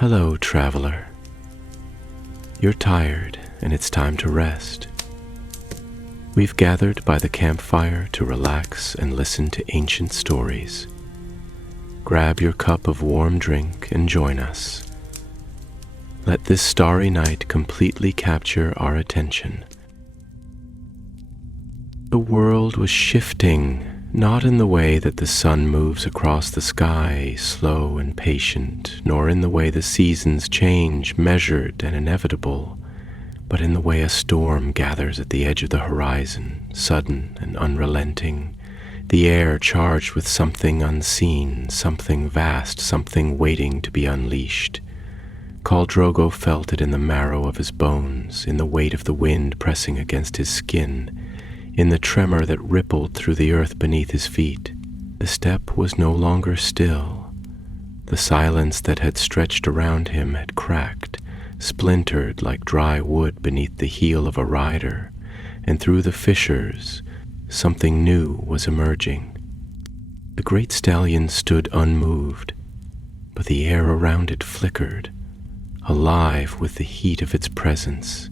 Hello, traveler. You're tired, and it's time to rest. We've gathered by the campfire to relax and listen to ancient stories. Grab your cup of warm drink and join us. Let this starry night completely capture our attention. The world was shifting, not in the way that the sun moves across the sky, slow and patient, nor in the way the seasons change, measured and inevitable, but in the way a storm gathers at the edge of the horizon, sudden and unrelenting, the air charged with something unseen, something vast, something waiting to be unleashed. Khal Drogo felt it in the marrow of his bones, in the weight of the wind pressing against his skin, in the tremor that rippled through the earth beneath his feet. The steppe was no longer still. The silence that had stretched around him had cracked, splintered like dry wood beneath the heel of a rider, and through the fissures, something new was emerging. The great stallion stood unmoved, but the air around it flickered, alive with the heat of its presence,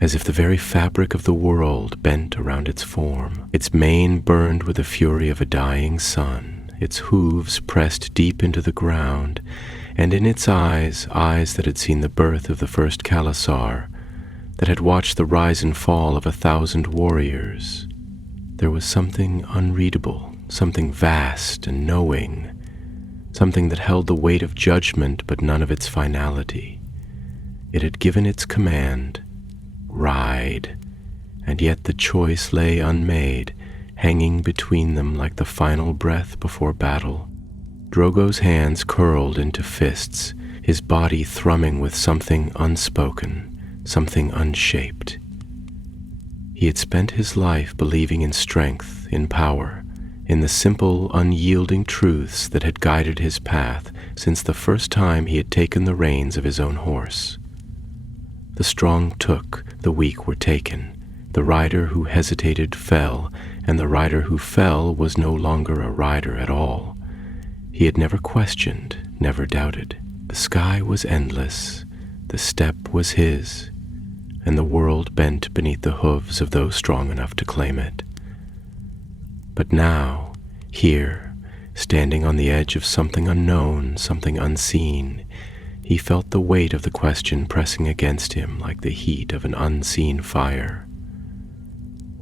as if the very fabric of the world bent around its form. Its mane burned with the fury of a dying sun, its hooves pressed deep into the ground, and in its eyes that had seen the birth of the first Khalasar, that had watched the rise and fall of 1,000 warriors, there was something unreadable, something vast and knowing, something that held the weight of judgment but none of its finality. It had given its command, "Ride," and yet the choice lay unmade, hanging between them like the final breath before battle. Drogo's hands curled into fists, his body thrumming with something unspoken, something unshaped. He had spent his life believing in strength, in power, in the simple, unyielding truths that had guided his path since the first time he had taken the reins of his own horse. The strong took, the weak were taken. The rider who hesitated fell, and the rider who fell was no longer a rider at all. He had never questioned, never doubted. The sky was endless, the steppe was his, and the world bent beneath the hooves of those strong enough to claim it. But now, here, standing on the edge of something unknown, something unseen, he felt the weight of the question pressing against him like the heat of an unseen fire.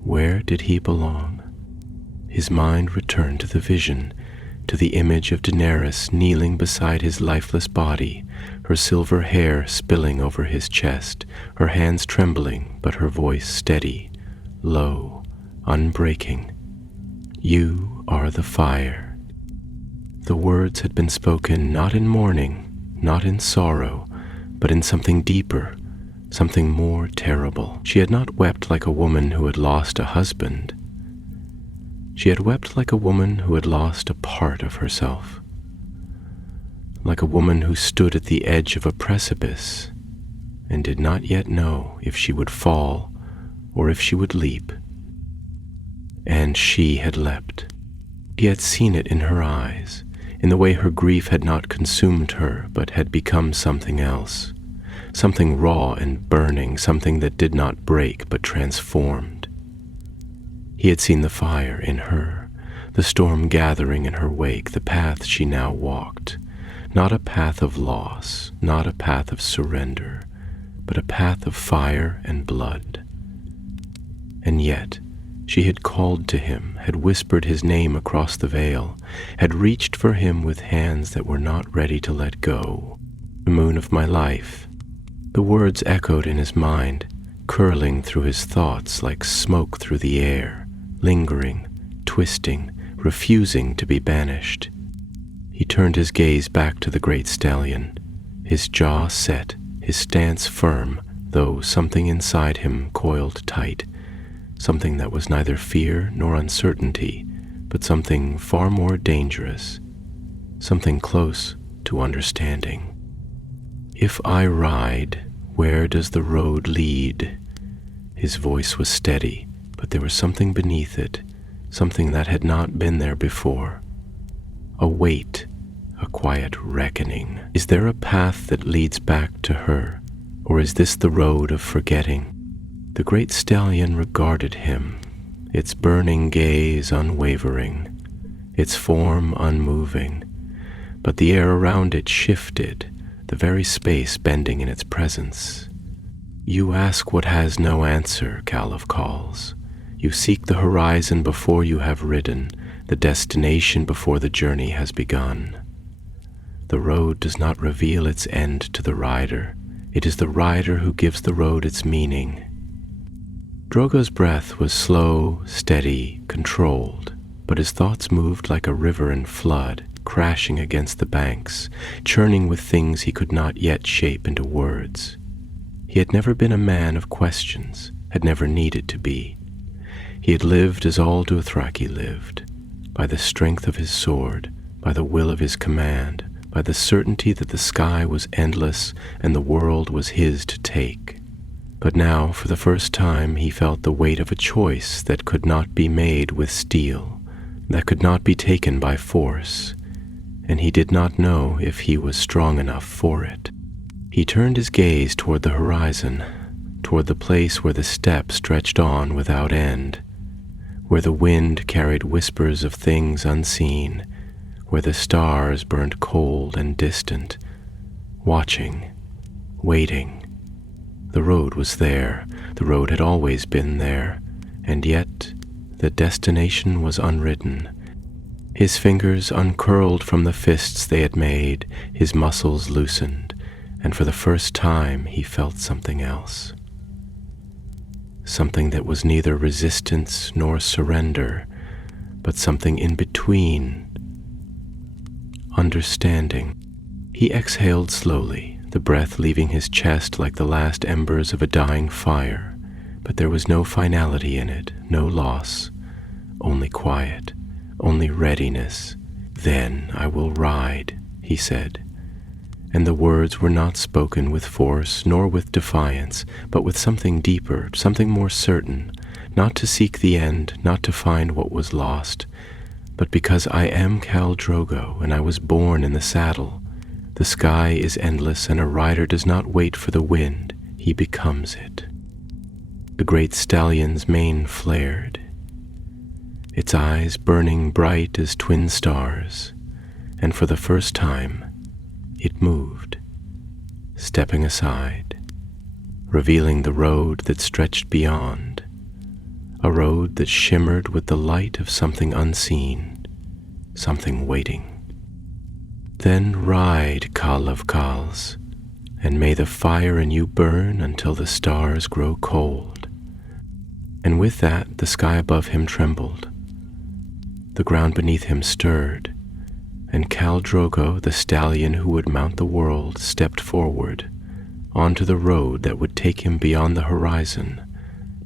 Where did he belong? His mind returned to the vision, to the image of Daenerys kneeling beside his lifeless body, her silver hair spilling over his chest, her hands trembling but her voice steady, low, unbreaking. "You are the fire." The words had been spoken not in mourning, not in sorrow, but in something deeper, something more terrible. She had not wept like a woman who had lost a husband. She had wept like a woman who had lost a part of herself, like a woman who stood at the edge of a precipice and did not yet know if she would fall or if she would leap. And she had leapt. He had seen it in her eyes, in the way her grief had not consumed her but had become something else, something raw and burning, something that did not break but transformed. He had seen the fire in her, the storm gathering in her wake, the path she now walked, not a path of loss, not a path of surrender, but a path of fire and blood. And yet, she had called to him, had whispered his name across the veil, had reached for him with hands that were not ready to let go. "The moon of my life." The words echoed in his mind, curling through his thoughts like smoke through the air, lingering, twisting, refusing to be banished. He turned his gaze back to the great stallion, his jaw set, his stance firm, though something inside him coiled tight, something that was neither fear nor uncertainty, but something far more dangerous, something close to understanding. "If I ride, where does the road lead?" His voice was steady, but there was something beneath it, something that had not been there before. A weight, a quiet reckoning. Is there a path that leads back to her, or is this the road of forgetting? The great stallion regarded him, its burning gaze unwavering, its form unmoving, but the air around it shifted, the very space bending in its presence. You ask what has no answer, Khal calls. You seek the horizon before you have ridden, the destination before the journey has begun. The road does not reveal its end to the rider. It is the rider who gives the road its meaning. Drogo's breath was slow, steady, controlled, but his thoughts moved like a river in flood, crashing against the banks, churning with things he could not yet shape into words. He had never been a man of questions, had never needed to be. He had lived as all Dothraki lived, by the strength of his sword, by the will of his command, by the certainty that the sky was endless and the world was his to take. But now, for the first time, he felt the weight of a choice that could not be made with steel, that could not be taken by force, and he did not know if he was strong enough for it. He turned his gaze toward the horizon, toward the place where the steppe stretched on without end, where the wind carried whispers of things unseen, where the stars burned cold and distant, watching, waiting. The road was there, the road had always been there, and yet the destination was unwritten. His fingers uncurled from the fists they had made, his muscles loosened, and for the first time he felt something else. Something that was neither resistance nor surrender, but something in between. Understanding. He exhaled slowly, the breath leaving his chest like the last embers of a dying fire, but there was no finality in it, no loss, only quiet, only readiness. "Then I will ride," he said. And the words were not spoken with force nor with defiance, but with something deeper, something more certain, not to seek the end, not to find what was lost, but because I am Khal Drogo and I was born in the saddle. The sky is endless and a rider does not wait for the wind, he becomes it. The great stallion's mane flared, its eyes burning bright as twin stars, and for the first time it moved, stepping aside, revealing the road that stretched beyond, a road that shimmered with the light of something unseen, something waiting. Then ride, Khal of Khals, and may the fire in you burn until the stars grow cold. And with that, the sky above him trembled. The ground beneath him stirred, and Khal Drogo, the stallion who would mount the world, stepped forward, onto the road that would take him beyond the horizon,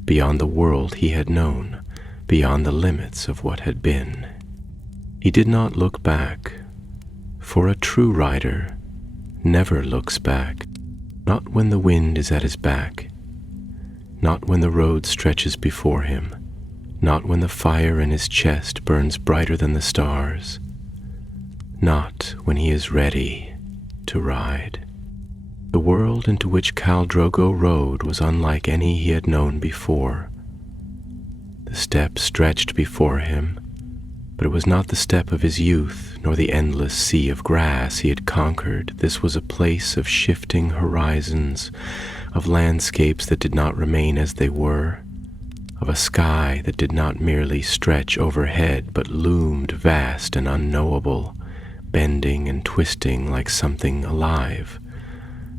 beyond the world he had known, beyond the limits of what had been. He did not look back, for a true rider never looks back, not when the wind is at his back, not when the road stretches before him, not when the fire in his chest burns brighter than the stars, not when he is ready to ride. The world into which Khal Drogo rode was unlike any he had known before. The steppe stretched before him, but it was not the steppe of his youth, nor the endless sea of grass he had conquered. This was a place of shifting horizons, of landscapes that did not remain as they were, of a sky that did not merely stretch overhead, but loomed vast and unknowable, bending and twisting like something alive,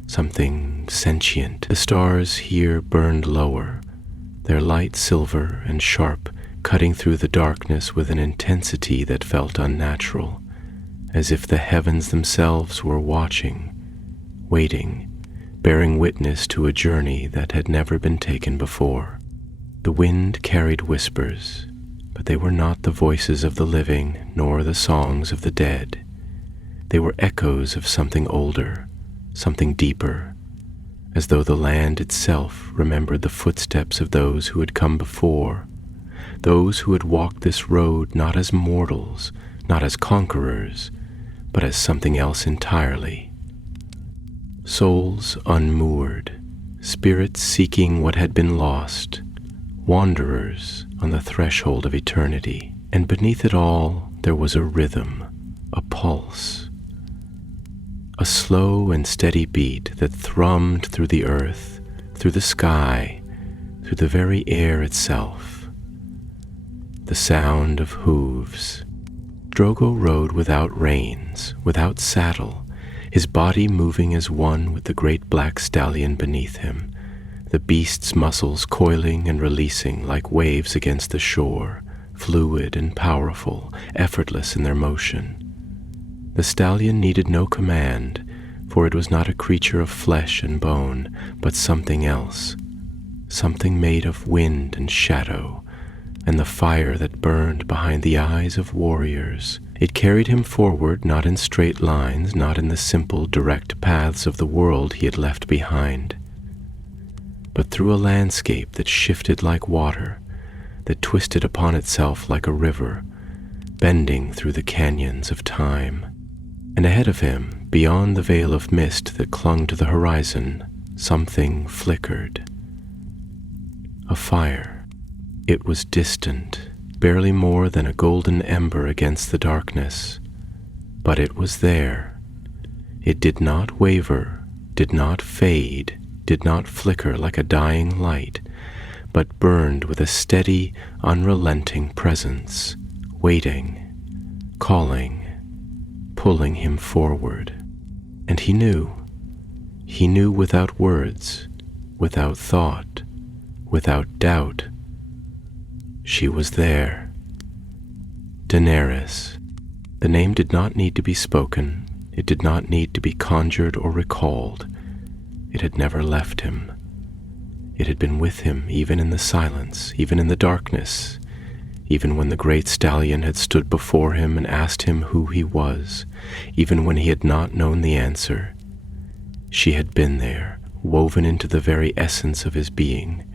something sentient. The stars here burned lower, their light silver and sharp, cutting through the darkness with an intensity that felt unnatural, as if the heavens themselves were watching, waiting, bearing witness to a journey that had never been taken before. The wind carried whispers, but they were not the voices of the living, nor the songs of the dead. They were echoes of something older, something deeper, as though the land itself remembered the footsteps of those who had come before, those who had walked this road not as mortals, not as conquerors, but as something else entirely. Souls unmoored, spirits seeking what had been lost, wanderers on the threshold of eternity, and beneath it all there was a rhythm, a pulse, a slow and steady beat that thrummed through the earth, through the sky, through the very air itself. The sound of hooves. Drogo rode without reins, without saddle, his body moving as one with the great black stallion beneath him, the beast's muscles coiling and releasing like waves against the shore, fluid and powerful, effortless in their motion. The stallion needed no command, for it was not a creature of flesh and bone, but something else, something made of wind and shadow, and the fire that burned behind the eyes of warriors. It carried him forward, not in straight lines, not in the simple, direct paths of the world he had left behind, but through a landscape that shifted like water, that twisted upon itself like a river, bending through the canyons of time. And ahead of him, beyond the veil of mist that clung to the horizon, something flickered. A fire. It was distant, barely more than a golden ember against the darkness, but it was there. It did not waver, did not fade, did not flicker like a dying light, but burned with a steady, unrelenting presence, waiting, calling, pulling him forward. And he knew without words, without thought, without doubt. She was there. Daenerys. The name did not need to be spoken. It did not need to be conjured or recalled. It had never left him. It had been with him even in the silence, even in the darkness, even when the great stallion had stood before him and asked him who he was, even when he had not known the answer. She had been there, woven into the very essence of his being,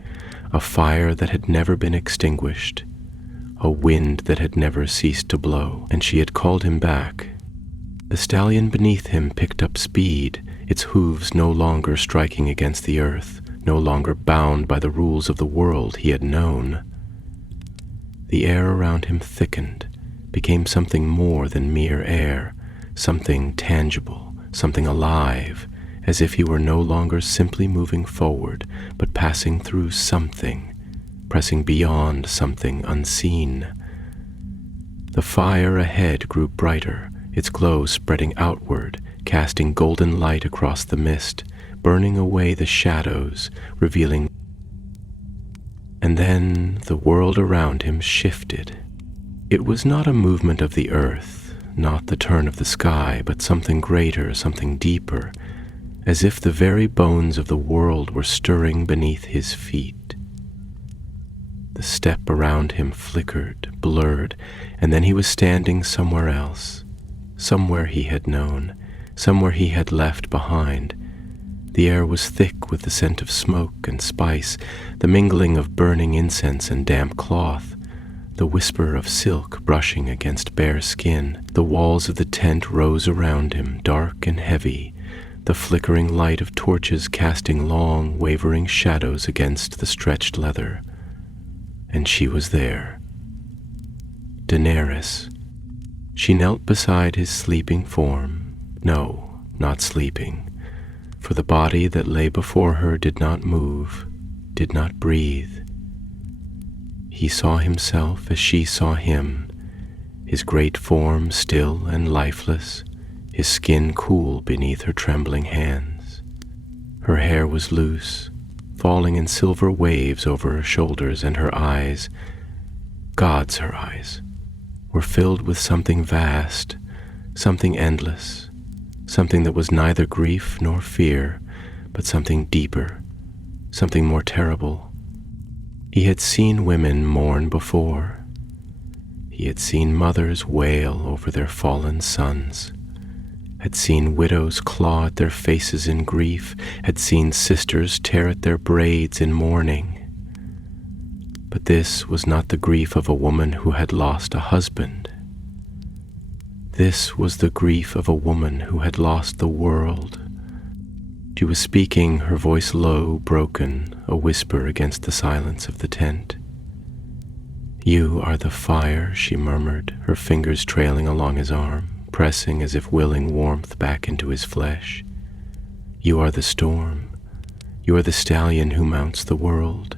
a fire that had never been extinguished, a wind that had never ceased to blow, and she had called him back. The stallion beneath him picked up speed, its hooves no longer striking against the earth, no longer bound by the rules of the world he had known. The air around him thickened, became something more than mere air, something tangible, something alive, as if he were no longer simply moving forward, but passing through something, pressing beyond something unseen. The fire ahead grew brighter, its glow spreading outward, casting golden light across the mist, burning away the shadows, revealing. And then the world around him shifted. It was not a movement of the earth, not the turn of the sky, but something greater, something deeper, as if the very bones of the world were stirring beneath his feet. The step around him flickered, blurred, and then he was standing somewhere else, somewhere he had known, somewhere he had left behind. The air was thick with the scent of smoke and spice, the mingling of burning incense and damp cloth, the whisper of silk brushing against bare skin. The walls of the tent rose around him, dark and heavy, the flickering light of torches casting long, wavering shadows against the stretched leather. And she was there. Daenerys. She knelt beside his sleeping form. No, not sleeping, for the body that lay before her did not move, did not breathe. He saw himself as she saw him, his great form still and lifeless, his skin cool beneath her trembling hands. Her hair was loose, falling in silver waves over her shoulders, and her eyes, God's her eyes, were filled with something vast, something endless, something that was neither grief nor fear, but something deeper, something more terrible. He had seen women mourn before. He had seen mothers wail over their fallen sons, had seen widows claw at their faces in grief, had seen sisters tear at their braids in mourning. But this was not the grief of a woman who had lost a husband. This was the grief of a woman who had lost the world. She was speaking, her voice low, broken, a whisper against the silence of the tent. "You are the fire," she murmured, her fingers trailing along his arm, pressing as if willing warmth back into his flesh. "You are the storm. You are the stallion who mounts the world.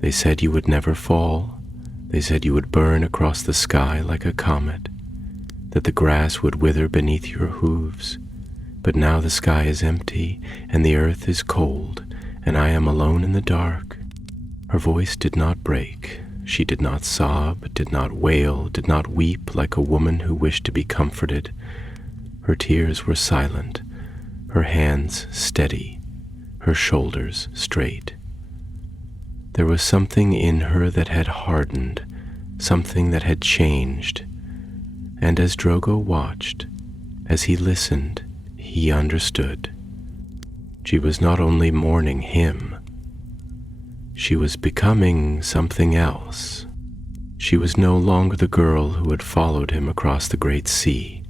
They said you would never fall. They said you would burn across the sky like a comet, that the grass would wither beneath your hooves. But now the sky is empty, and the earth is cold, and I am alone in the dark." Her voice did not break. She did not sob, did not wail, did not weep like a woman who wished to be comforted. Her tears were silent, her hands steady, her shoulders straight. There was something in her that had hardened, something that had changed. And as Drogo watched, as he listened, he understood. She was not only mourning him, she was becoming something else. She was no longer the girl who had followed him across the great sea,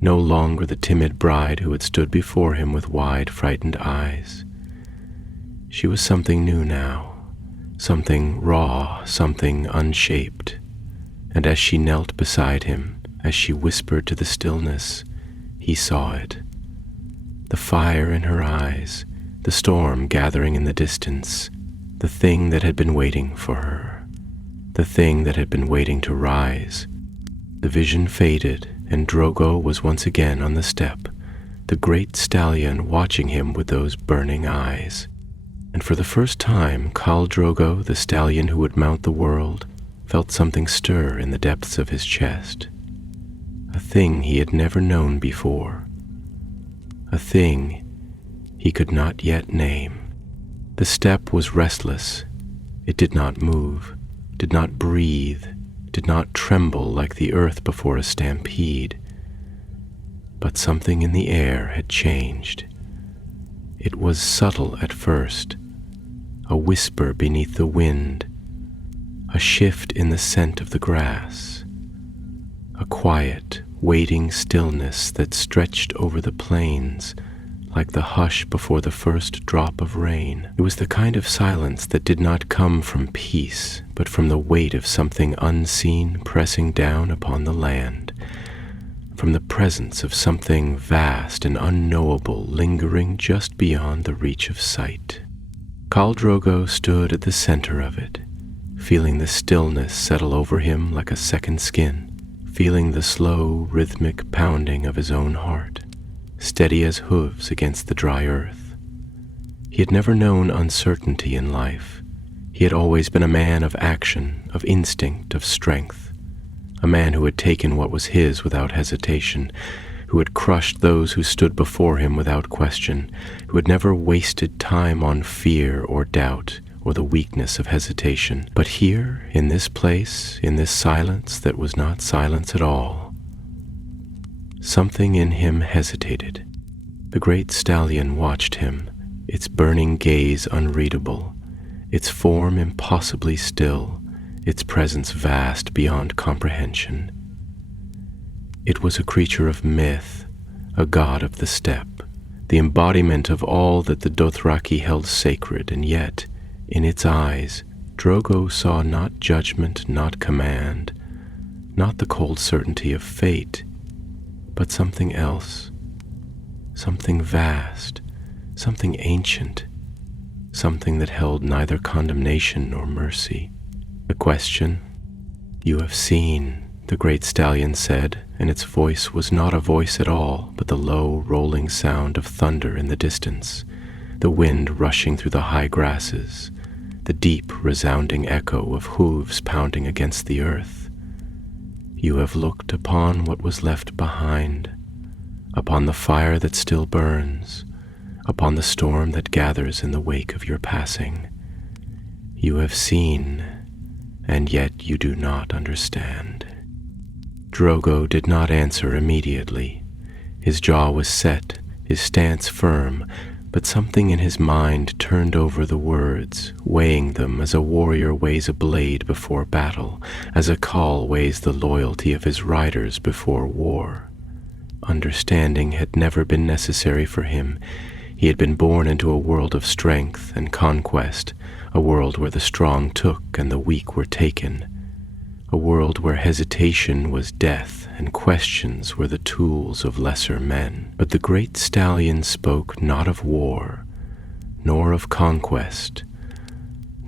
no longer the timid bride who had stood before him with wide, frightened eyes. She was something new now, something raw, something unshaped. And as she knelt beside him, as she whispered to the stillness, he saw it. The fire in her eyes, the storm gathering in the distance, the thing that had been waiting for her, the thing that had been waiting to rise. The vision faded, and Drogo was once again on the step, the great stallion watching him with those burning eyes. And for the first time, Khal Drogo, the stallion who would mount the world, felt something stir in the depths of his chest. A thing he had never known before. A thing he could not yet name. The step was restless. It did not move, did not breathe, did not tremble like the earth before a stampede. But something in the air had changed. It was subtle at first, a whisper beneath the wind, a shift in the scent of the grass, a quiet, waiting stillness that stretched over the plains like the hush before the first drop of rain. It was the kind of silence that did not come from peace, but from the weight of something unseen pressing down upon the land, from the presence of something vast and unknowable lingering just beyond the reach of sight. Khal Drogo stood at the center of it, feeling the stillness settle over him like a second skin, feeling the slow, rhythmic pounding of his own heart, steady as hooves against the dry earth. He had never known uncertainty in life. He had always been a man of action, of instinct, of strength, a man who had taken what was his without hesitation, who had crushed those who stood before him without question, who had never wasted time on fear or doubt or the weakness of hesitation. But here, in this place, in this silence that was not silence at all, something in him hesitated. The great stallion watched him, its burning gaze unreadable, its form impossibly still, its presence vast beyond comprehension. It was a creature of myth, a god of the steppe, the embodiment of all that the Dothraki held sacred, and yet, in its eyes, Drogo saw not judgment, not command, not the cold certainty of fate, but something else, something vast, something ancient, something that held neither condemnation nor mercy. The question, "You have seen," the great stallion said, and its voice was not a voice at all, but the low, rolling sound of thunder in the distance, the wind rushing through the high grasses, the deep, resounding echo of hooves pounding against the earth. "You have looked upon what was left behind, upon the fire that still burns, upon the storm that gathers in the wake of your passing. You have seen, and yet you do not understand." Drogo did not answer immediately. His jaw was set, his stance firm, but something in his mind turned over the words, weighing them as a warrior weighs a blade before battle, as a Khal weighs the loyalty of his riders before war. Understanding had never been necessary for him. He had been born into a world of strength and conquest, a world where the strong took and the weak were taken, a world where hesitation was death and questions were the tools of lesser men. But the great stallion spoke not of war, nor of conquest,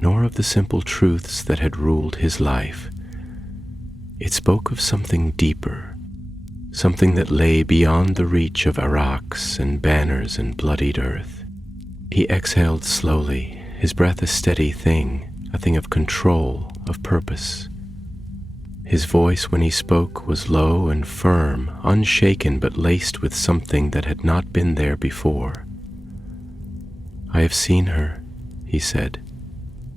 nor of the simple truths that had ruled his life. It spoke of something deeper, something that lay beyond the reach of araks and banners and bloodied earth. He exhaled slowly, his breath a steady thing, a thing of control, of purpose. His voice when he spoke was low and firm, unshaken but laced with something that had not been there before. "I have seen her," he said,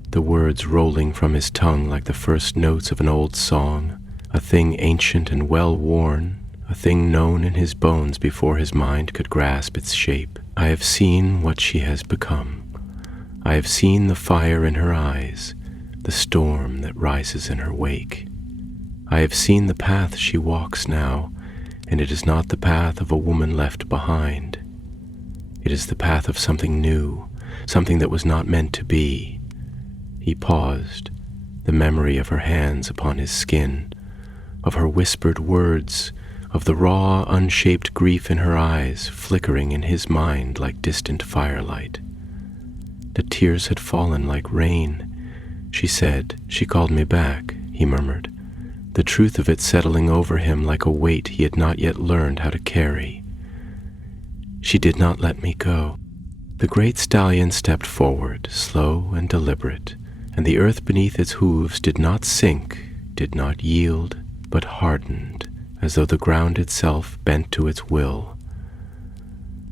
the words rolling from his tongue like the first notes of an old song, a thing ancient and well-worn, a thing known in his bones before his mind could grasp its shape. "I have seen what she has become. I have seen the fire in her eyes, the storm that rises in her wake. I have seen the path she walks now, and it is not the path of a woman left behind. It is the path of something new, something that was not meant to be." He paused, the memory of her hands upon his skin, of her whispered words, of the raw, unshaped grief in her eyes flickering in his mind like distant firelight. The tears had fallen like rain. "She said, she called me back," he murmured, the truth of it settling over him like a weight he had not yet learned how to carry. "She did not let me go." The great stallion stepped forward, slow and deliberate, and the earth beneath its hooves did not sink, did not yield, but hardened, as though the ground itself bent to its will.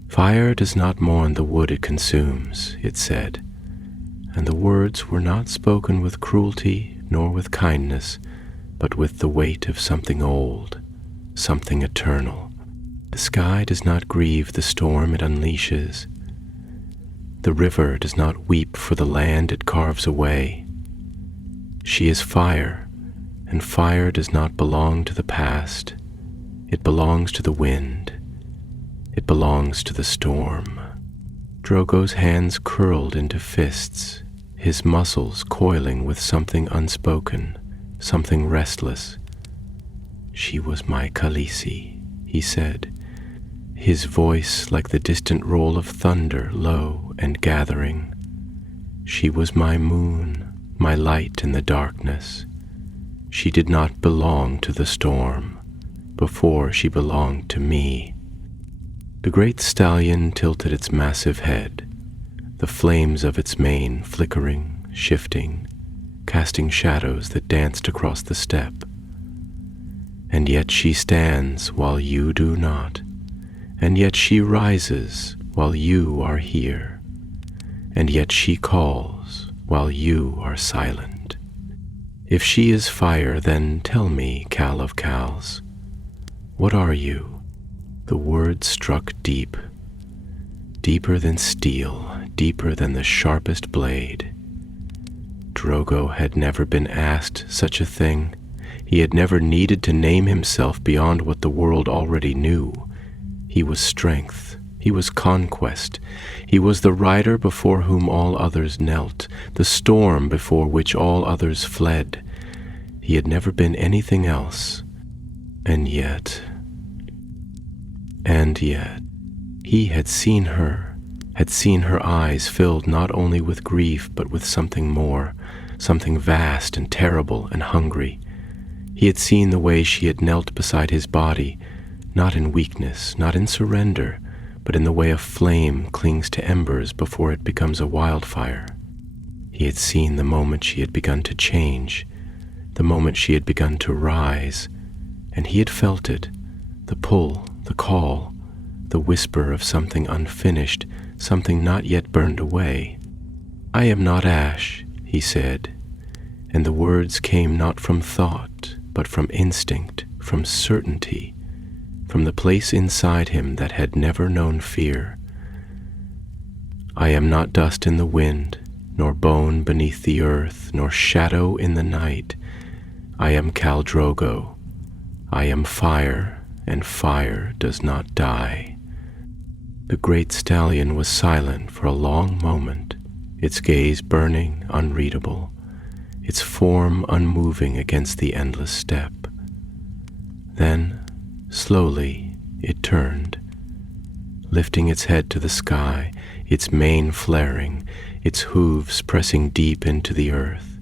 "Fire does not mourn the wood it consumes," it said, and the words were not spoken with cruelty nor with kindness, but with the weight of something old, something eternal. "The sky does not grieve the storm it unleashes. The river does not weep for the land it carves away. She is fire, and fire does not belong to the past. It belongs to the wind. It belongs to the storm." Drogo's hands curled into fists, his muscles coiling with something unspoken, something restless. "She was my Khaleesi," he said, his voice like the distant roll of thunder, low and gathering. "She was my moon, my light in the darkness. She did not belong to the storm before she belonged to me." The great stallion tilted its massive head, the flames of its mane flickering, shifting, casting shadows that danced across the steppe. "And yet she stands while you do not, and yet she rises while you are here, and yet she calls while you are silent. If she is fire, then tell me, Khal of Khals, what are you?" The words struck deep, deeper than steel, deeper than the sharpest blade. Drogo had never been asked such a thing. He had never needed to name himself beyond what the world already knew. He was strength. He was conquest. He was the rider before whom all others knelt, the storm before which all others fled. He had never been anything else. And yet, he had seen her eyes filled not only with grief but with something more, something vast and terrible and hungry. He had seen the way she had knelt beside his body, not in weakness, not in surrender, but in the way a flame clings to embers before it becomes a wildfire. He had seen the moment she had begun to change, the moment she had begun to rise, and he had felt it, the pull, the call, the whisper of something unfinished, something not yet burned away. "I am not ash," he said, and the words came not from thought, but from instinct, from certainty, from the place inside him that had never known fear. I am not dust in the wind, nor bone beneath the earth, nor shadow in the night. I am Khal Drogo. I am fire, and fire does not die. The great stallion was silent for a long moment, its gaze burning, unreadable, its form unmoving against the endless steppe. Then, slowly, it turned, lifting its head to the sky, its mane flaring, its hooves pressing deep into the earth.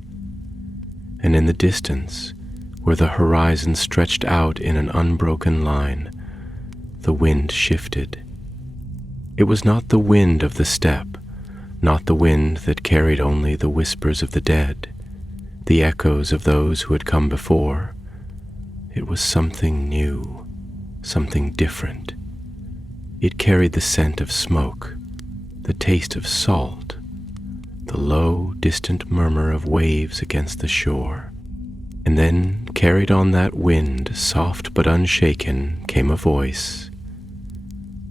And in the distance, where the horizon stretched out in an unbroken line, the wind shifted. It was not the wind of the steppe, not the wind that carried only the whispers of the dead, the echoes of those who had come before. It was something new, something different. It carried the scent of smoke, the taste of salt, the low, distant murmur of waves against the shore. And then, carried on that wind, soft but unshaken, came a voice.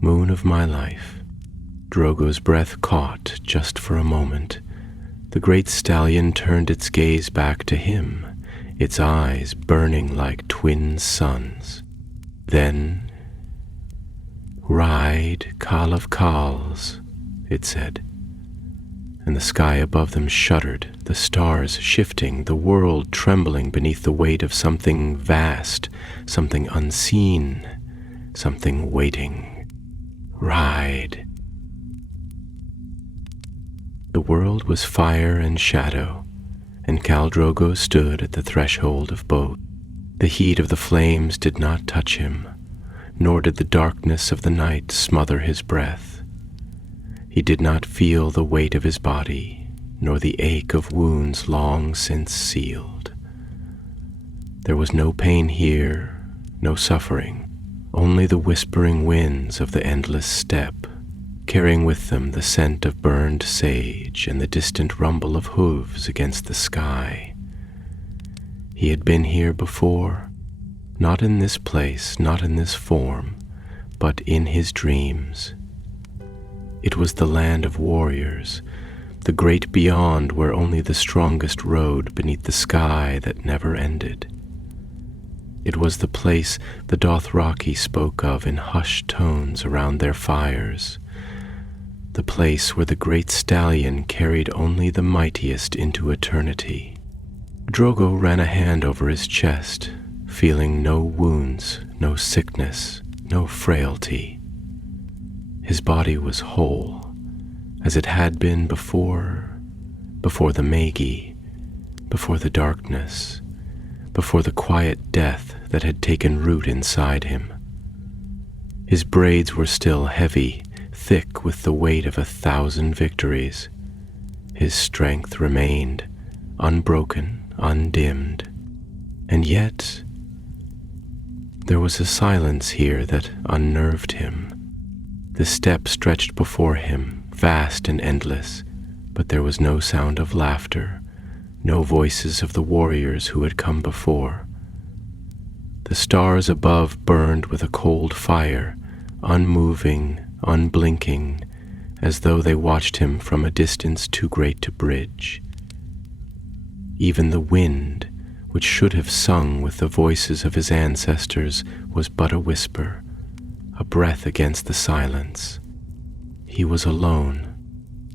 Moon of my life. Drogo's breath caught just for a moment. The great stallion turned its gaze back to him, its eyes burning like twin suns. Then, "Ride, Khal of Khals," it said. And the sky above them shuddered, the stars shifting, the world trembling beneath the weight of something vast, something unseen, something waiting. Ride. The world was fire and shadow, and Khal Drogo stood at the threshold of both. The heat of the flames did not touch him, nor did the darkness of the night smother his breath. He did not feel the weight of his body, nor the ache of wounds long since sealed. There was no pain here, no suffering, only the whispering winds of the endless steppe, carrying with them the scent of burned sage and the distant rumble of hooves against the sky. He had been here before, not in this place, not in this form, but in his dreams. It was the land of warriors, the great beyond where only the strongest rode beneath the sky that never ended. It was the place the Dothraki spoke of in hushed tones around their fires, the place where the great stallion carried only the mightiest into eternity. Drogo ran a hand over his chest, feeling no wounds, no sickness, no frailty. His body was whole, as it had been before the Magi, before the darkness, before the quiet death that had taken root inside him. His braids were still heavy, thick with the weight of 1,000 victories. His strength remained, unbroken, undimmed. And yet, there was a silence here that unnerved him. The steppe stretched before him, vast and endless, but there was no sound of laughter, no voices of the warriors who had come before. The stars above burned with a cold fire, unmoving, unblinking, as though they watched him from a distance too great to bridge. Even the wind, which should have sung with the voices of his ancestors, was but a whisper, a breath against the silence. He was alone.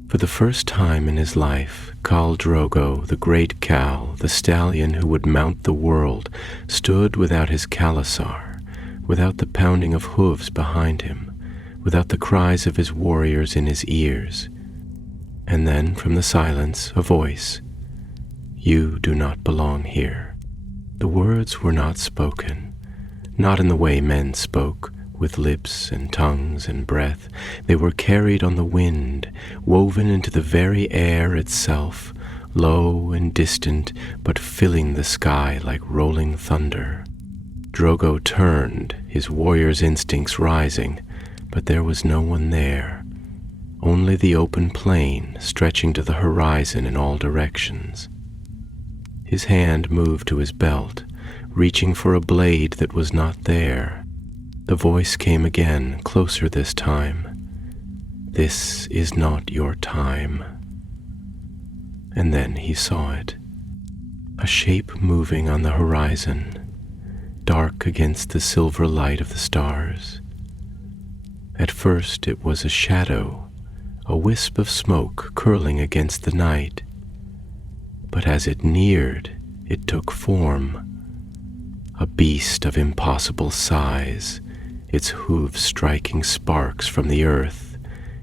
For the first time in his life, Khal Drogo, the great Khal, the stallion who would mount the world, stood without his khalasar, without the pounding of hooves behind him, without the cries of his warriors in his ears. And then, from the silence, a voice. "You do not belong here." The words were not spoken, not in the way men spoke, with lips and tongues and breath. They were carried on the wind, woven into the very air itself, low and distant, but filling the sky like rolling thunder. Drogo turned, his warrior's instincts rising, but there was no one there, only the open plain stretching to the horizon in all directions. His hand moved to his belt, reaching for a blade that was not there. The voice came again, closer this time. This is not your time. And then he saw it. A shape moving on the horizon, dark against the silver light of the stars. At first it was a shadow, a wisp of smoke curling against the night. But as it neared, it took form. A beast of impossible size, its hooves striking sparks from the earth,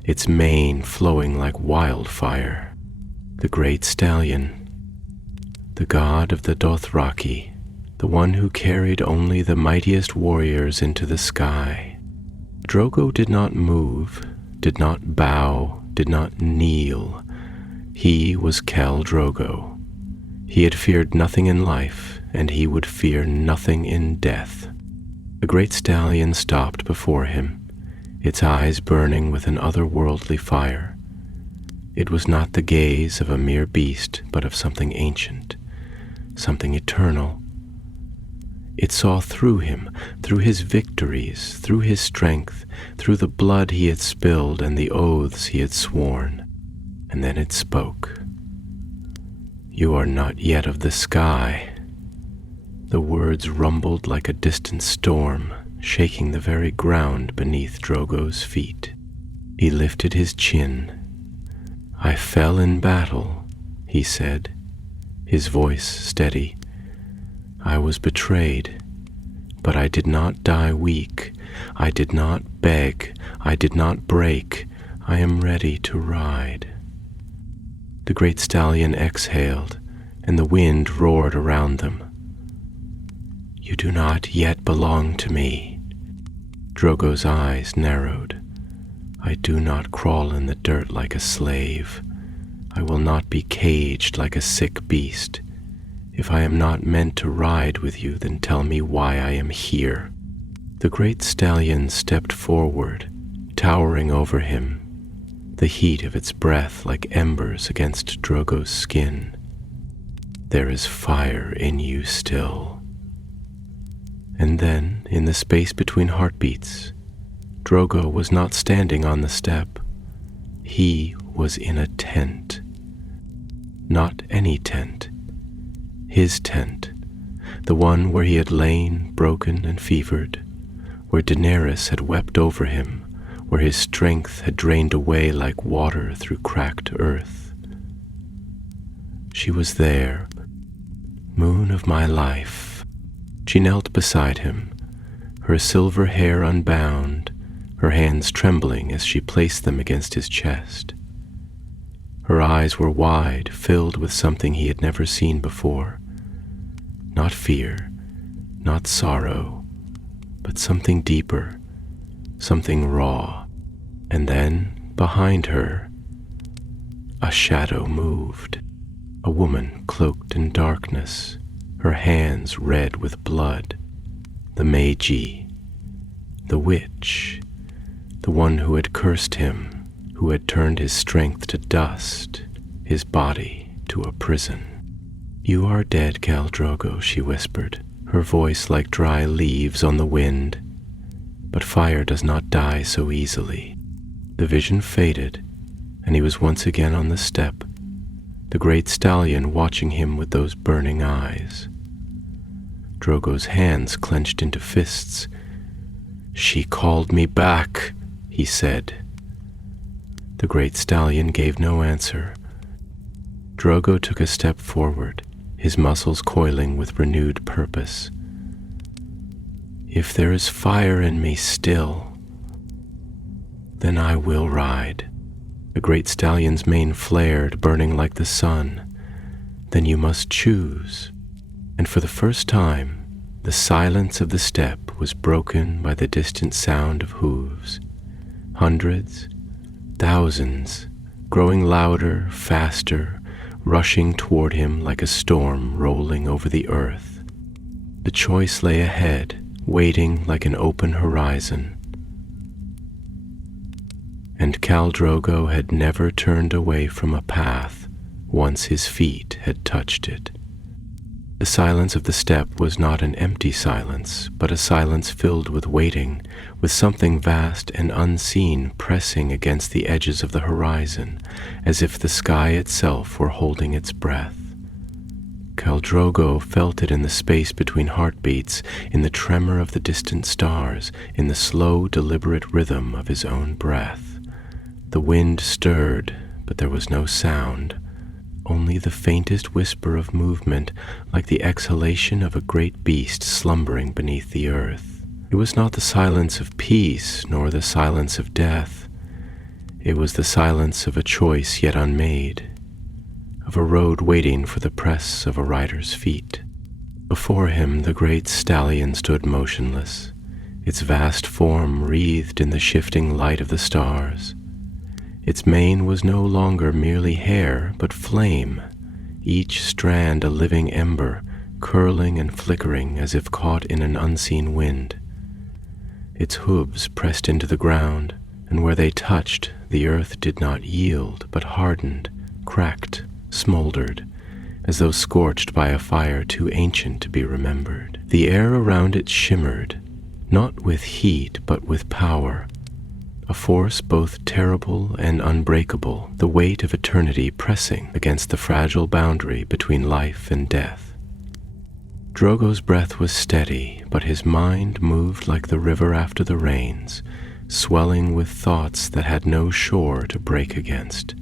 its mane flowing like wildfire. The great stallion, the god of the Dothraki, the one who carried only the mightiest warriors into the sky. Drogo did not move, did not bow, did not kneel. He was Khal Drogo. He had feared nothing in life, and he would fear nothing in death. The great stallion stopped before him, its eyes burning with an otherworldly fire. It was not the gaze of a mere beast, but of something ancient, something eternal. It saw through him, through his victories, through his strength, through the blood he had spilled and the oaths he had sworn. And then it spoke. "You are not yet of the sky." The words rumbled like a distant storm, shaking the very ground beneath Drogo's feet. He lifted his chin. "I fell in battle," he said, his voice steady. "I was betrayed, but I did not die weak. I did not beg. I did not break. I am ready to ride." The great stallion exhaled, and the wind roared around them. "You do not yet belong to me." Drogo's eyes narrowed. "I do not crawl in the dirt like a slave. I will not be caged like a sick beast. If I am not meant to ride with you, then tell me why I am here." The great stallion stepped forward, towering over him, the heat of its breath like embers against Drogo's skin. "There is fire in you still." And then, in the space between heartbeats, Drogo was not standing on the step. He was in a tent. Not any tent. His tent, the one where he had lain broken and fevered, where Daenerys had wept over him, where his strength had drained away like water through cracked earth. She was there, moon of my life. She knelt beside him, her silver hair unbound, her hands trembling as she placed them against his chest. Her eyes were wide, filled with something he had never seen before. Not fear, not sorrow, but something deeper, something raw. And then, behind her, a shadow moved. A woman cloaked in darkness, her hands red with blood. The Magi, the witch, the one who had cursed him, who had turned his strength to dust, his body to a prison. "You are dead, Khal Drogo," she whispered, her voice like dry leaves on the wind. But fire does not die so easily. The vision faded, and he was once again on the step, the great stallion watching him with those burning eyes. Drogo's hands clenched into fists. "She called me back," he said. The great stallion gave no answer. Drogo took a step forward, his muscles coiling with renewed purpose. "If there is fire in me still, then I will ride." The great stallion's mane flared, burning like the sun. "Then you must choose." And for the first time, the silence of the steppe was broken by the distant sound of hooves. Hundreds, thousands, growing louder, faster, rushing toward him like a storm rolling over the earth. The choice lay ahead, waiting like an open horizon. And Khal Drogo had never turned away from a path once his feet had touched it. The silence of the steppe was not an empty silence, but a silence filled with waiting, with something vast and unseen pressing against the edges of the horizon, as if the sky itself were holding its breath. Khal Drogo felt it in the space between heartbeats, in the tremor of the distant stars, in the slow, deliberate rhythm of his own breath. The wind stirred, but there was no sound. Only the faintest whisper of movement, like the exhalation of a great beast slumbering beneath the earth. It was not the silence of peace, nor the silence of death. It was the silence of a choice yet unmade, of a road waiting for the press of a rider's feet. Before him the great stallion stood motionless, its vast form wreathed in the shifting light of the stars. Its mane was no longer merely hair, but flame, each strand a living ember, curling and flickering as if caught in an unseen wind. Its hooves pressed into the ground, and where they touched, the earth did not yield, but hardened, cracked, smoldered, as though scorched by a fire too ancient to be remembered. The air around it shimmered, not with heat, but with power, a force both terrible and unbreakable, the weight of eternity pressing against the fragile boundary between life and death. Drogo's breath was steady, but his mind moved like the river after the rains, swelling with thoughts that had no shore to break against.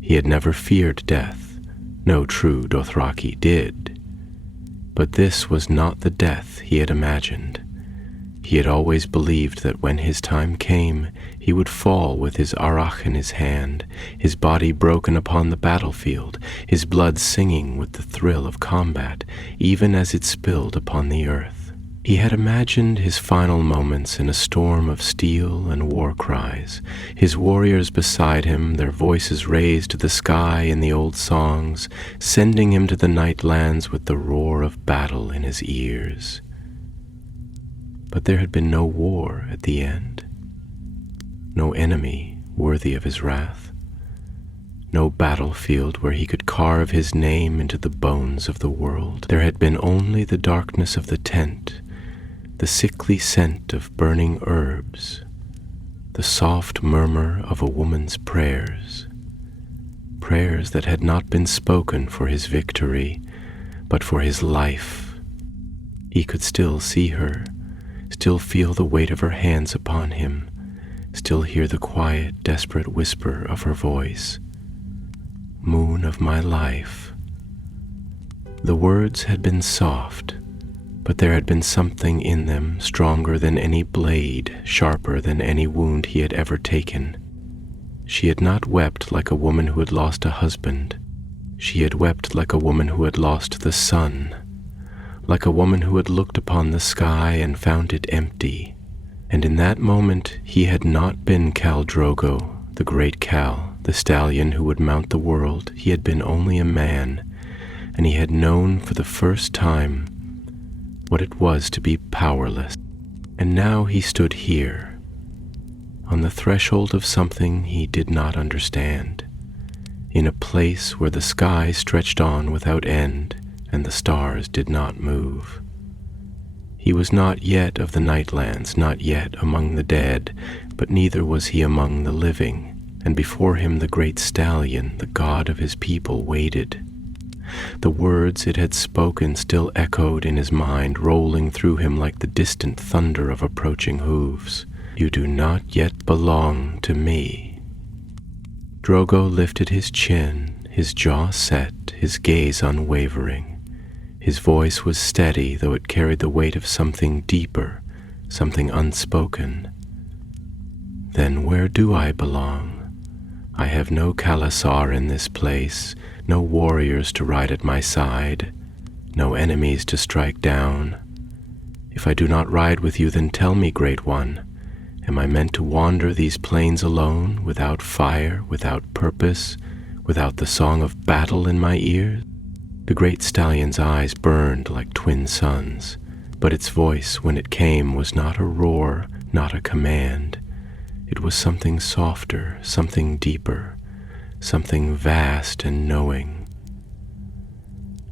He had never feared death. No true Dothraki did. But this was not the death he had imagined. He had always believed that when his time came, he would fall with his arach in his hand, his body broken upon the battlefield, his blood singing with the thrill of combat, even as it spilled upon the earth. He had imagined his final moments in a storm of steel and war cries, his warriors beside him, their voices raised to the sky in the old songs, sending him to the night lands with the roar of battle in his ears. But there had been no war at the end, no enemy worthy of his wrath, no battlefield where he could carve his name into the bones of the world. There had been only the darkness of the tent, the sickly scent of burning herbs, the soft murmur of a woman's prayers, prayers that had not been spoken for his victory, but for his life. He could still see her, still feel the weight of her hands upon him, still hear the quiet, desperate whisper of her voice. Moon of my life. The words had been soft, but there had been something in them stronger than any blade, sharper than any wound he had ever taken. She had not wept like a woman who had lost a husband. She had wept like a woman who had lost the sun, like a woman who had looked upon the sky and found it empty. And in that moment he had not been Khal Drogo, the great Khal, the stallion who would mount the world. He had been only a man, and he had known for the first time what it was to be powerless. And now he stood here, on the threshold of something he did not understand, in a place where the sky stretched on without end and the stars did not move. He was not yet of the Nightlands, not yet among the dead, but neither was he among the living, and before him the great stallion, the god of his people, waited. The words it had spoken still echoed in his mind, rolling through him like the distant thunder of approaching hooves. You do not yet belong to me. Drogo lifted his chin, his jaw set, his gaze unwavering. His voice was steady, though it carried the weight of something deeper, something unspoken. Then where do I belong? I have no Khalasar in this place, no warriors to ride at my side, no enemies to strike down. If I do not ride with you, then tell me, Great One, am I meant to wander these plains alone, without fire, without purpose, without the song of battle in my ears? The great stallion's eyes burned like twin suns, but its voice, when it came, was not a roar, not a command. It was something softer, something deeper, something vast and knowing.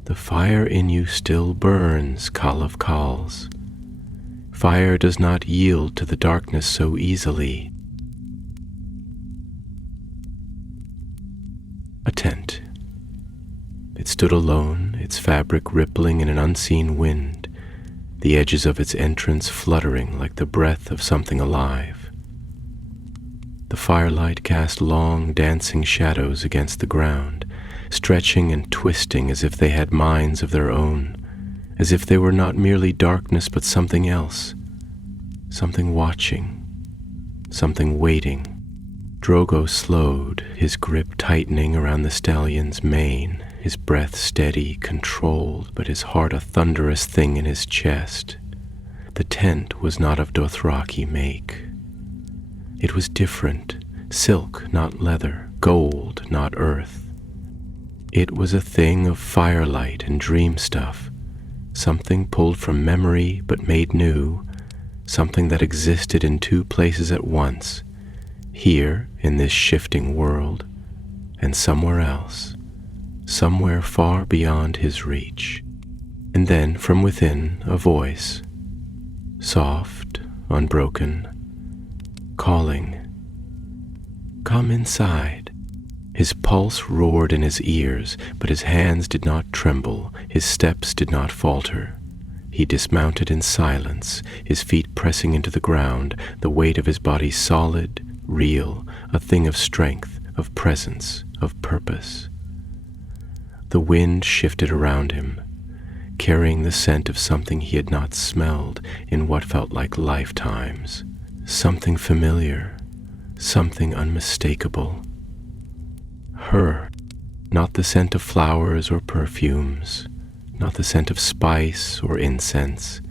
The fire in you still burns, Khal of Khals. Fire does not yield to the darkness so easily. A tent. It stood alone, its fabric rippling in an unseen wind, the edges of its entrance fluttering like the breath of something alive. The firelight cast long, dancing shadows against the ground, stretching and twisting as if they had minds of their own, as if they were not merely darkness but something else, something watching, something waiting. Drogo slowed, his grip tightening around the stallion's mane, his breath steady, controlled, but his heart a thunderous thing in his chest. The tent was not of Dothraki make. It was different, silk, not leather, gold, not earth. It was a thing of firelight and dream stuff, something pulled from memory but made new, something that existed in two places at once, here in this shifting world, and somewhere else, somewhere far beyond his reach. And then from within a voice, soft, unbroken, calling, "Come inside." His pulse roared in his ears, but his hands did not tremble, his steps did not falter. He dismounted in silence, his feet pressing into the ground, the weight of his body solid, real, a thing of strength, of presence, of purpose. The wind shifted around him, carrying the scent of something he had not smelled in what felt like lifetimes, something familiar, something unmistakable. Her, not the scent of flowers or perfumes, not the scent of spice or incense,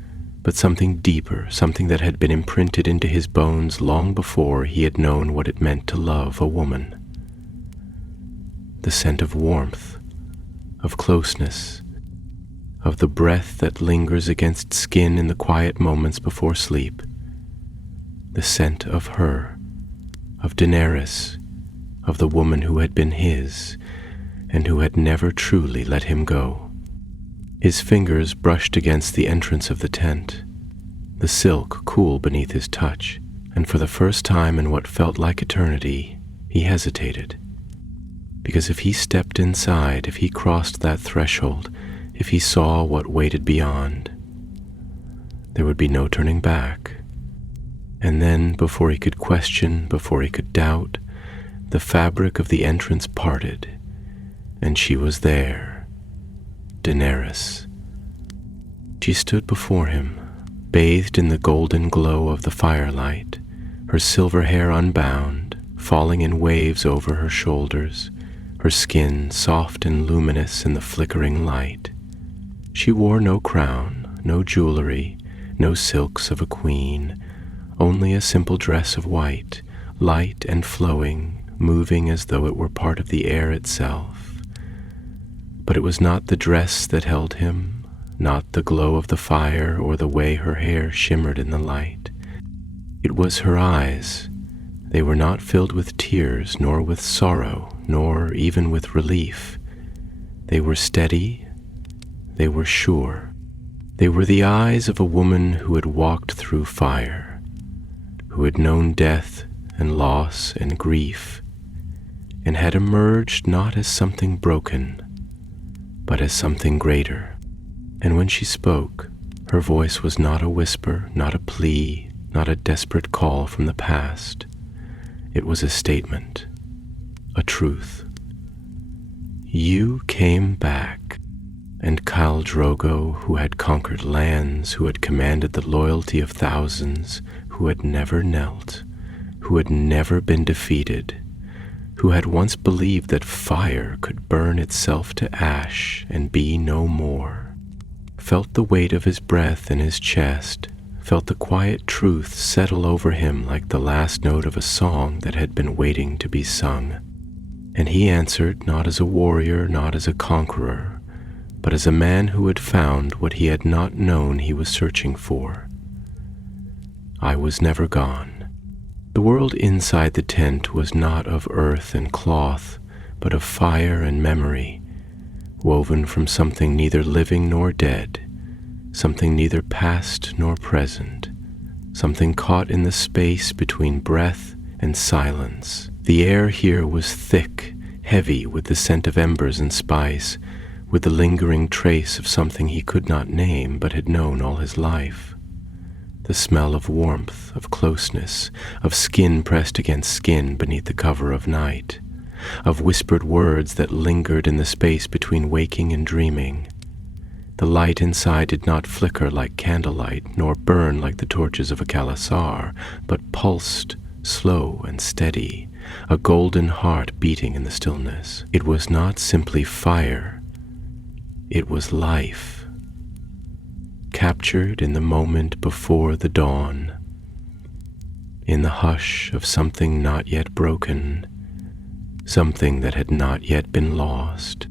but something deeper, something that had been imprinted into his bones long before he had known what it meant to love a woman. The scent of warmth, of closeness, of the breath that lingers against skin in the quiet moments before sleep. The scent of her, of Daenerys, of the woman who had been his, and who had never truly let him go. His fingers brushed against the entrance of the tent, the silk cool beneath his touch, and for the first time in what felt like eternity, he hesitated. Because if he stepped inside, if he crossed that threshold, if he saw what waited beyond, there would be no turning back. And then, before he could question, before he could doubt, the fabric of the entrance parted, and she was there, Daenerys. She stood before him, bathed in the golden glow of the firelight, her silver hair unbound, falling in waves over her shoulders, her skin soft and luminous in the flickering light. She wore no crown, no jewelry, no silks of a queen, only a simple dress of white, light and flowing, moving as though it were part of the air itself. But it was not the dress that held him, not the glow of the fire or the way her hair shimmered in the light. It was her eyes. They were not filled with tears, nor with sorrow, nor even with relief. They were steady, they were sure. They were the eyes of a woman who had walked through fire, who had known death and loss and grief, and had emerged not as something broken, but as something greater. And when she spoke, her voice was not a whisper, not a plea, not a desperate call from the past. It was a statement, a truth. You came back, and Khal Drogo, who had conquered lands, who had commanded the loyalty of thousands, who had never knelt, who had never been defeated, who had once believed that fire could burn itself to ash and be no more, felt the weight of his breath in his chest, felt the quiet truth settle over him like the last note of a song that had been waiting to be sung. And he answered not as a warrior, not as a conqueror, but as a man who had found what he had not known he was searching for. I was never gone. The world inside the tent was not of earth and cloth, but of fire and memory, woven from something neither living nor dead, something neither past nor present, something caught in the space between breath and silence. The air here was thick, heavy with the scent of embers and spice, with the lingering trace of something he could not name but had known all his life. The smell of warmth, of closeness, of skin pressed against skin beneath the cover of night, of whispered words that lingered in the space between waking and dreaming. The light inside did not flicker like candlelight, nor burn like the torches of a Khalasar, but pulsed, slow and steady, a golden heart beating in the stillness. It was not simply fire, it was life, captured in the moment before the dawn, in the hush of something not yet broken, something that had not yet been lost.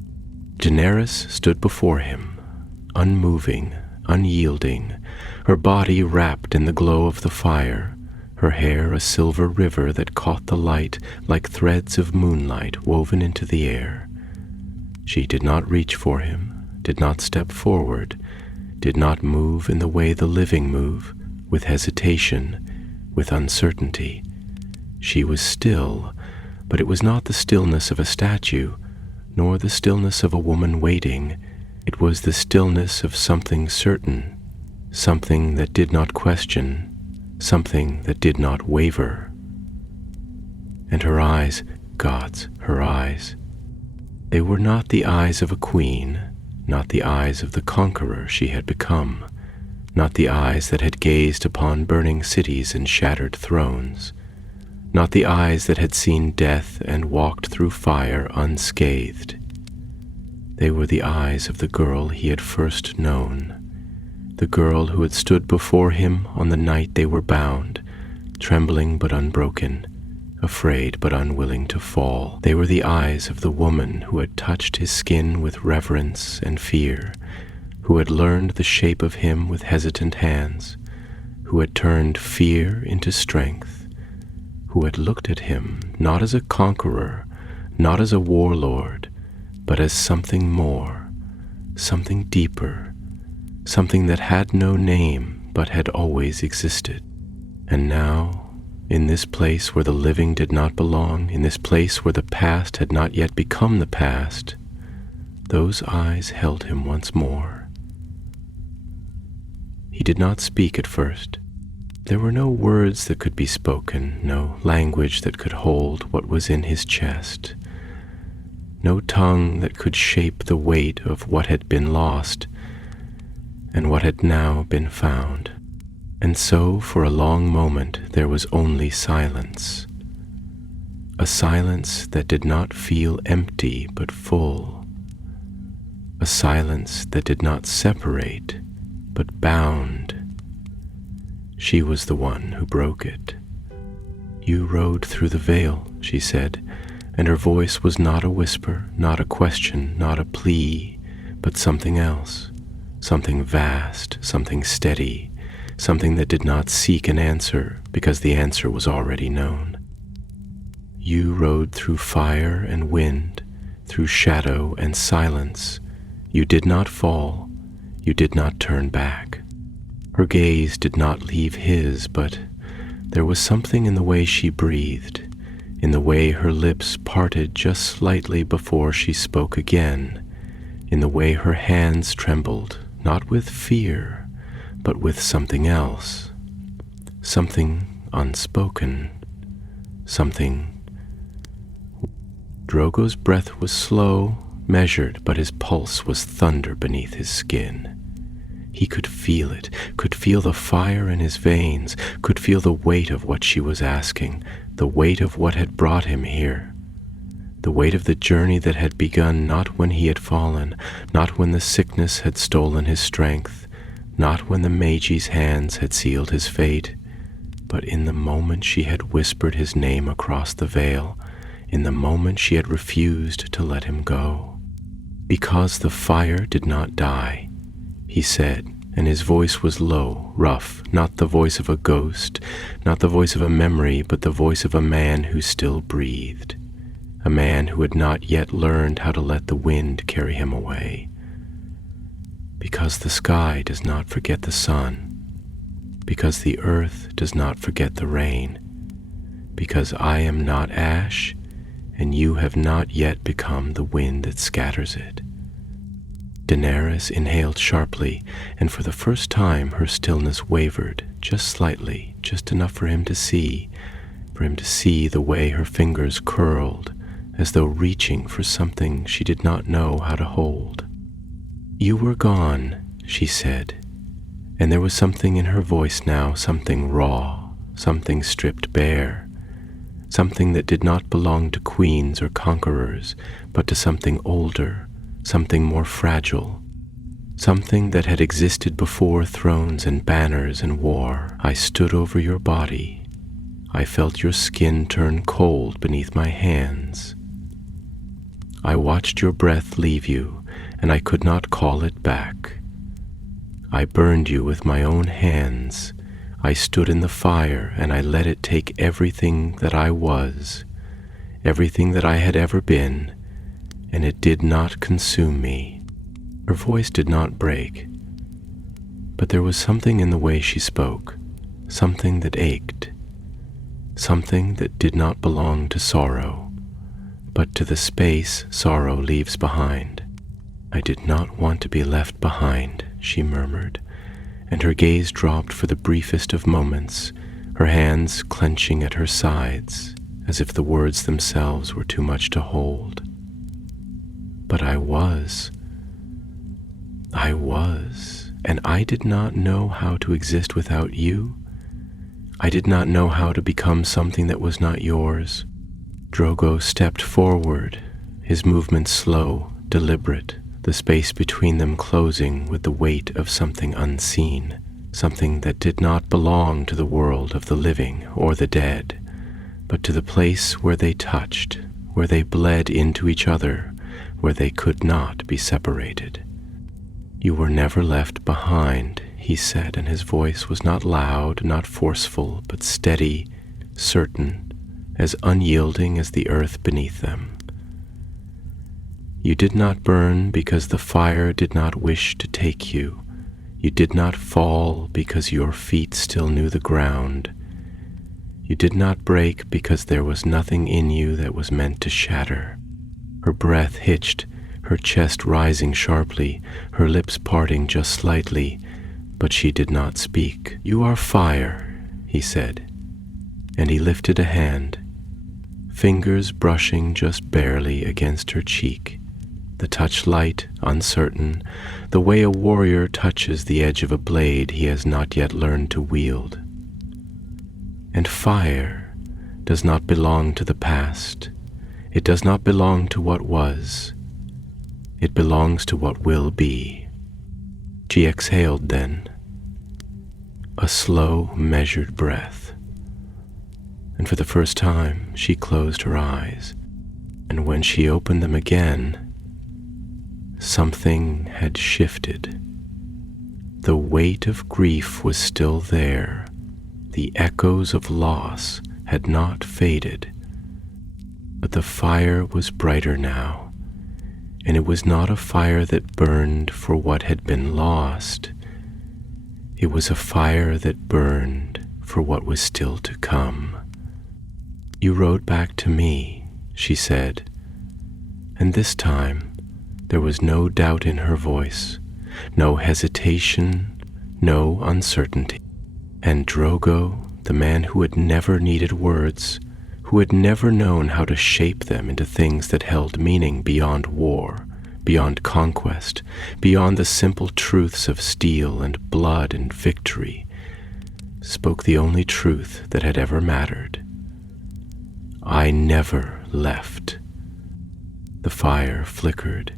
Daenerys stood before him, unmoving, unyielding, her body wrapped in the glow of the fire, her hair a silver river that caught the light like threads of moonlight woven into the air. She did not reach for him, did not step forward, did not move in the way the living move, with hesitation, with uncertainty. She was still, but it was not the stillness of a statue, nor the stillness of a woman waiting. It was the stillness of something certain, something that did not question, something that did not waver. And her eyes, gods, her eyes, they were not the eyes of a queen, not the eyes of the conqueror she had become, not the eyes that had gazed upon burning cities and shattered thrones, not the eyes that had seen death and walked through fire unscathed. They were the eyes of the girl he had first known, the girl who had stood before him on the night they were bound, trembling but unbroken, afraid but unwilling to fall. They were the eyes of the woman who had touched his skin with reverence and fear, who had learned the shape of him with hesitant hands, who had turned fear into strength, who had looked at him not as a conqueror, not as a warlord, but as something more, something deeper, something that had no name but had always existed. And now, in this place where the living did not belong, in this place where the past had not yet become the past, those eyes held him once more. He did not speak at first. There were no words that could be spoken, no language that could hold what was in his chest, no tongue that could shape the weight of what had been lost and what had now been found. And so, for a long moment, there was only silence, a silence that did not feel empty but full, a silence that did not separate but bound. She was the one who broke it. "You rode through the veil," she said, and her voice was not a whisper, not a question, not a plea, but something else, something vast, something steady, something that did not seek an answer because the answer was already known. "You rode through fire and wind, through shadow and silence. You did not fall, you did not turn back." Her gaze did not leave his, but there was something in the way she breathed, in the way her lips parted just slightly before she spoke again, in the way her hands trembled, not with fear, but with something else, something unspoken, something. Drogo's breath was slow, measured, but his pulse was thunder beneath his skin. He could feel it, could feel the fire in his veins, could feel the weight of what she was asking, the weight of what had brought him here, the weight of the journey that had begun not when he had fallen, not when the sickness had stolen his strength, not when the Mage's hands had sealed his fate, but in the moment she had whispered his name across the veil, in the moment she had refused to let him go. "Because the fire did not die," he said, and his voice was low, rough, not the voice of a ghost, not the voice of a memory, but the voice of a man who still breathed, a man who had not yet learned how to let the wind carry him away. Because the sky does not forget the sun, because the earth does not forget the rain, because I am not ash, and you have not yet become the wind that scatters it. Daenerys inhaled sharply, and for the first time her stillness wavered, just slightly, just enough for him to see the way her fingers curled, as though reaching for something she did not know how to hold. "You were gone," she said, and there was something in her voice now, something raw, something stripped bare, something that did not belong to queens or conquerors, but to something older, something more fragile, something that had existed before thrones and banners and war. "I stood over your body. I felt your skin turn cold beneath my hands. I watched your breath leave you, and I could not call it back. I burned you with my own hands. I stood in the fire, and I let it take everything that I was, everything that I had ever been, and it did not consume me." Her voice did not break, but there was something in the way she spoke, something that ached, something that did not belong to sorrow, but to the space sorrow leaves behind. "I did not want to be left behind," she murmured, and her gaze dropped for the briefest of moments, her hands clenching at her sides, as if the words themselves were too much to hold. "But I was, and I did not know how to exist without you. I did not know how to become something that was not yours." Drogo stepped forward, his movements slow, deliberate, the space between them closing with the weight of something unseen, something that did not belong to the world of the living or the dead, but to the place where they touched, where they bled into each other, where they could not be separated. "You were never left behind," he said, and his voice was not loud, not forceful, but steady, certain, as unyielding as the earth beneath them. "You did not burn because the fire did not wish to take you. You did not fall because your feet still knew the ground. You did not break because there was nothing in you that was meant to shatter." Her breath hitched, her chest rising sharply, her lips parting just slightly, but she did not speak. "You are fire," he said, and he lifted a hand, fingers brushing just barely against her cheek, the touch light, uncertain, the way a warrior touches the edge of a blade he has not yet learned to wield. And fire does not belong to the past. It does not belong to what was. It belongs to what will be. She exhaled then, a slow, measured breath, and for the first time she closed her eyes, and when she opened them again, something had shifted. The weight of grief was still there. The echoes of loss had not faded, but the fire was brighter now, and it was not a fire that burned for what had been lost. It was a fire that burned for what was still to come. "You rode back to me," she said, and this time there was no doubt in her voice, no hesitation, no uncertainty. And Drogo, the man who had never needed words, who had never known how to shape them into things that held meaning beyond war, beyond conquest, beyond the simple truths of steel and blood and victory, spoke the only truth that had ever mattered. "I never left." The fire flickered,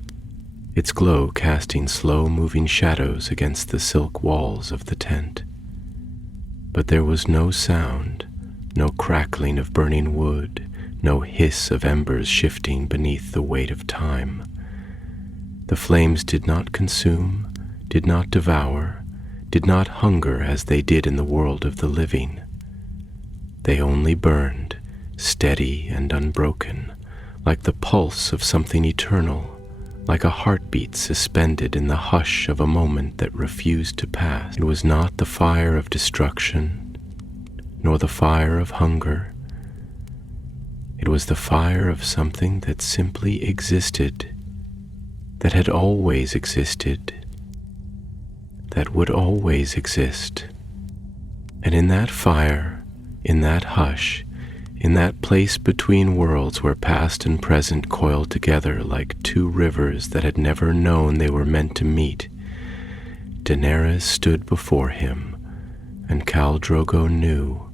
its glow casting slow-moving shadows against the silk walls of the tent. But there was no sound, no crackling of burning wood, no hiss of embers shifting beneath the weight of time. The flames did not consume, did not devour, did not hunger as they did in the world of the living. They only burned, steady and unbroken, like the pulse of something eternal, like a heartbeat suspended in the hush of a moment that refused to pass. It was not the fire of destruction, nor the fire of hunger. It was the fire of something that simply existed, that had always existed, that would always exist. And in that fire, in that hush, in that place between worlds where past and present coiled together like two rivers that had never known they were meant to meet, Daenerys stood before him, and Khal Drogo knew,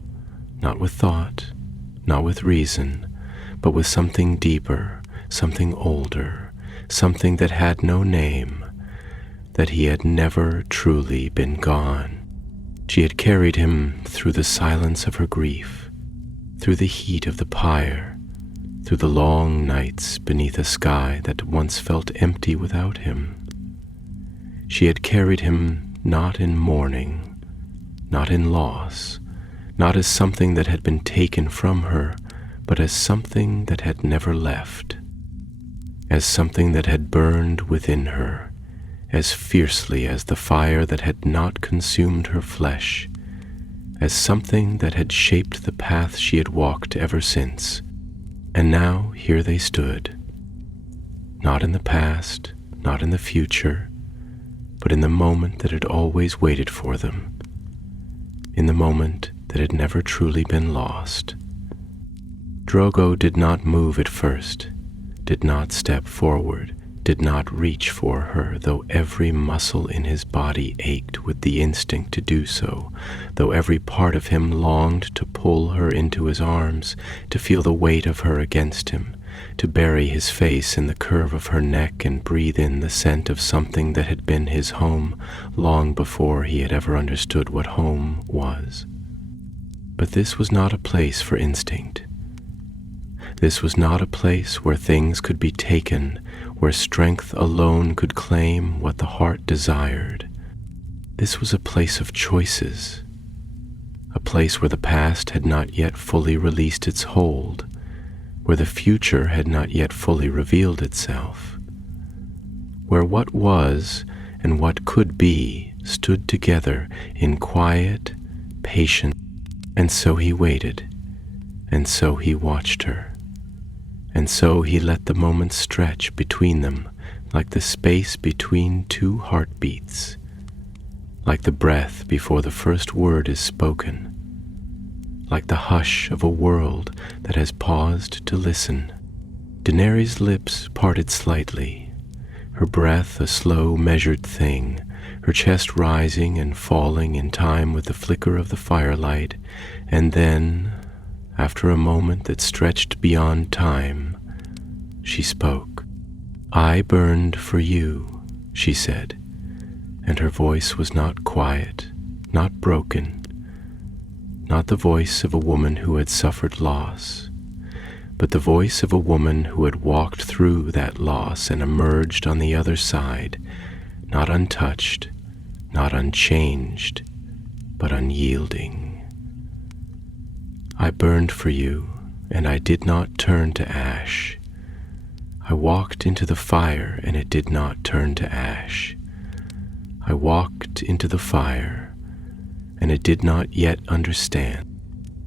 not with thought, not with reason, but with something deeper, something older, something that had no name, that he had never truly been gone. She had carried him through the silence of her grief, through the heat of the pyre, through the long nights beneath a sky that once felt empty without him. She had carried him not in mourning, not in loss, not as something that had been taken from her, but as something that had never left, as something that had burned within her, as fiercely as the fire that had not consumed her flesh, as something that had shaped the path she had walked ever since. And now here they stood, not in the past, not in the future, but in the moment that had always waited for them, in the moment that had never truly been lost. Drogo did not move at first, did not step forward, did not reach for her, though every muscle in his body ached with the instinct to do so, though every part of him longed to pull her into his arms, to feel the weight of her against him, to bury his face in the curve of her neck and breathe in the scent of something that had been his home long before he had ever understood what home was. But this was not a place for instinct. This was not a place where things could be taken, where strength alone could claim what the heart desired. This was a place of choices, a place where the past had not yet fully released its hold, where the future had not yet fully revealed itself, where what was and what could be stood together in quiet, patience. And so he waited, and so he watched her. And so he let the moments stretch between them like the space between two heartbeats, like the breath before the first word is spoken, like the hush of a world that has paused to listen. Daenerys' lips parted slightly, her breath a slow, measured thing, her chest rising and falling in time with the flicker of the firelight, and then, after a moment that stretched beyond time, she spoke. "I burned for you," she said, and her voice was not quiet, not broken, not the voice of a woman who had suffered loss, but the voice of a woman who had walked through that loss and emerged on the other side, not untouched, not unchanged, but unyielding. "I burned for you, and I did not turn to ash. I walked into the fire, and it did not turn to ash. I walked into the fire, and it did not yet understand."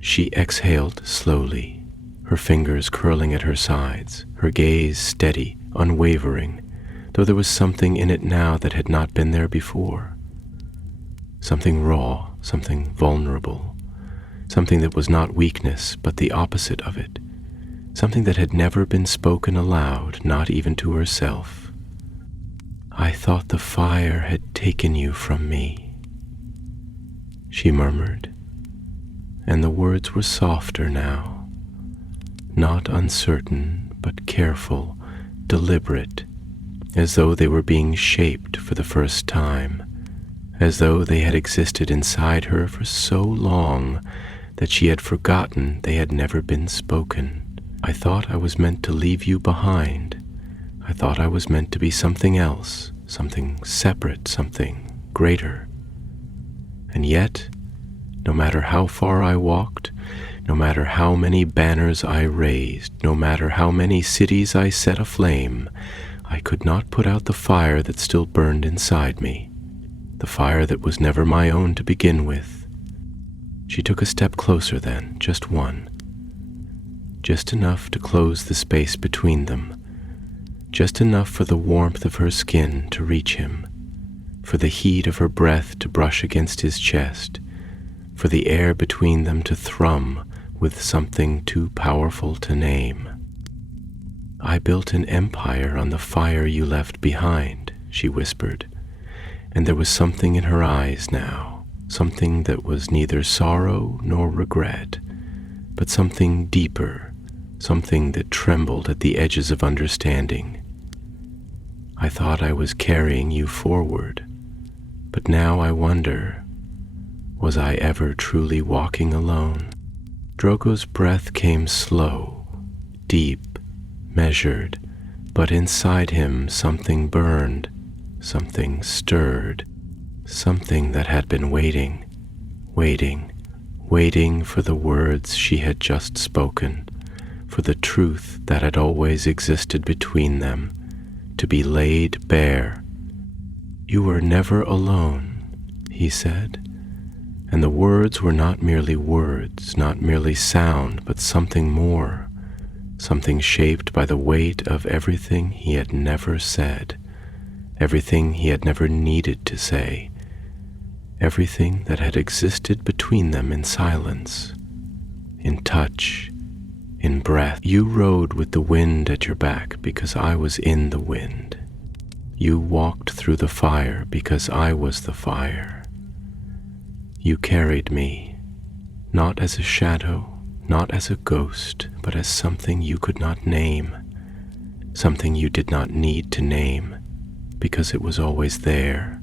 She exhaled slowly, her fingers curling at her sides, her gaze steady, unwavering, though there was something in it now that had not been there before. Something raw, something vulnerable, something that was not weakness, but the opposite of it, something that had never been spoken aloud, not even to herself. "I thought the fire had taken you from me," she murmured, and the words were softer now, not uncertain, but careful, deliberate, as though they were being shaped for the first time, as though they had existed inside her for so long that she had forgotten they had never been spoken. "I thought I was meant to leave you behind. I thought I was meant to be something else, something separate, something greater. And yet, no matter how far I walked, No matter how many banners I raised, no matter how many cities I set aflame, I could not put out the fire that still burned inside me, the fire that was never my own to begin with. She took a step closer then, just one, just enough to close the space between them, just enough for the warmth of her skin to reach him, for the heat of her breath to brush against his chest, for the air between them to thrum with something too powerful to name. "I built an empire on the fire you left behind," she whispered, and there was something in her eyes now, something that was neither sorrow nor regret, but something deeper, something that trembled at the edges of understanding. "I thought I was carrying you forward, but now I wonder, was I ever truly walking alone?" Drogo's breath came slow, deep, measured, but inside him something burned, something stirred, something that had been waiting, waiting for the words she had just spoken, for the truth that had always existed between them, to be laid bare. "You were never alone," he said, and the words were not merely words, not merely sound, but something more, something shaped by the weight of everything he had never said, everything he had never needed to say, everything that had existed between them in silence, in touch, in breath. "You rode with the wind at your back because I was in the wind. You walked through the fire because I was the fire. You carried me, not as a shadow, not as a ghost, but as something you could not name, something you did not need to name, because it was always there."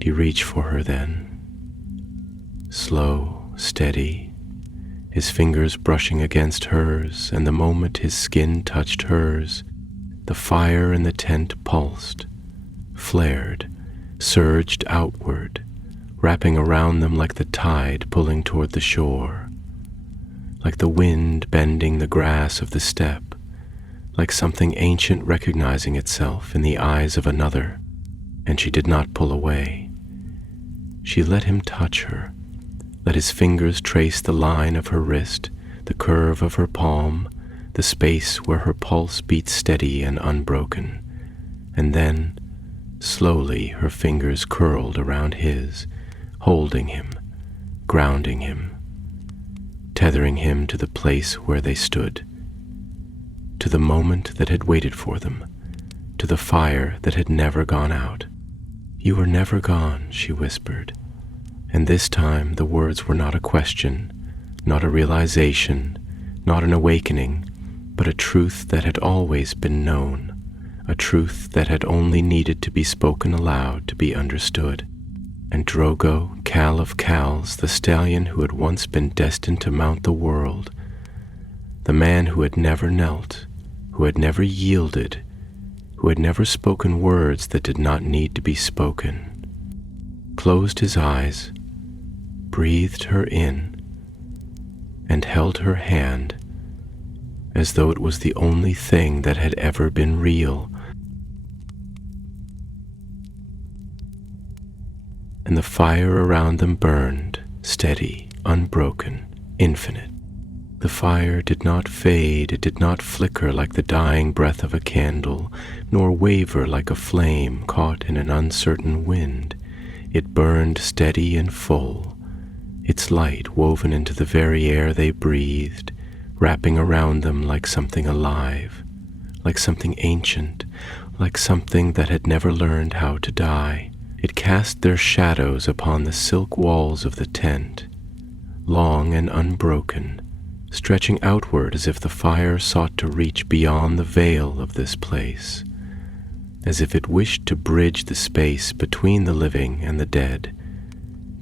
He reached for her then, slow, steady, his fingers brushing against hers, and the moment his skin touched hers, the fire in the tent pulsed, flared, surged outward, wrapping around them like the tide pulling toward the shore, like the wind bending the grass of the steppe, like something ancient recognizing itself in the eyes of another, and she did not pull away. She let him touch her, let his fingers trace the line of her wrist, the curve of her palm, the space where her pulse beat steady and unbroken, and then, slowly, her fingers curled around his, holding him, grounding him, tethering him to the place where they stood, to the moment that had waited for them, to the fire that had never gone out. "You were never gone," she whispered, and this time the words were not a question, not a realization, not an awakening, but a truth that had always been known, a truth that had only needed to be spoken aloud to be understood. And Drogo, Khal of Khals, the stallion who had once been destined to mount the world, the man who had never knelt, who had never yielded, who had never spoken words that did not need to be spoken, closed his eyes, breathed her in, and held her hand as though it was the only thing that had ever been real. And the fire around them burned, steady, unbroken, infinite. The fire did not fade, it did not flicker like the dying breath of a candle, nor waver like a flame caught in an uncertain wind. It burned steady and full, its light woven into the very air they breathed, wrapping around them like something alive, like something ancient, like something that had never learned how to die. It cast their shadows upon the silk walls of the tent, long and unbroken, stretching outward as if the fire sought to reach beyond the veil of this place, as if it wished to bridge the space between the living and the dead,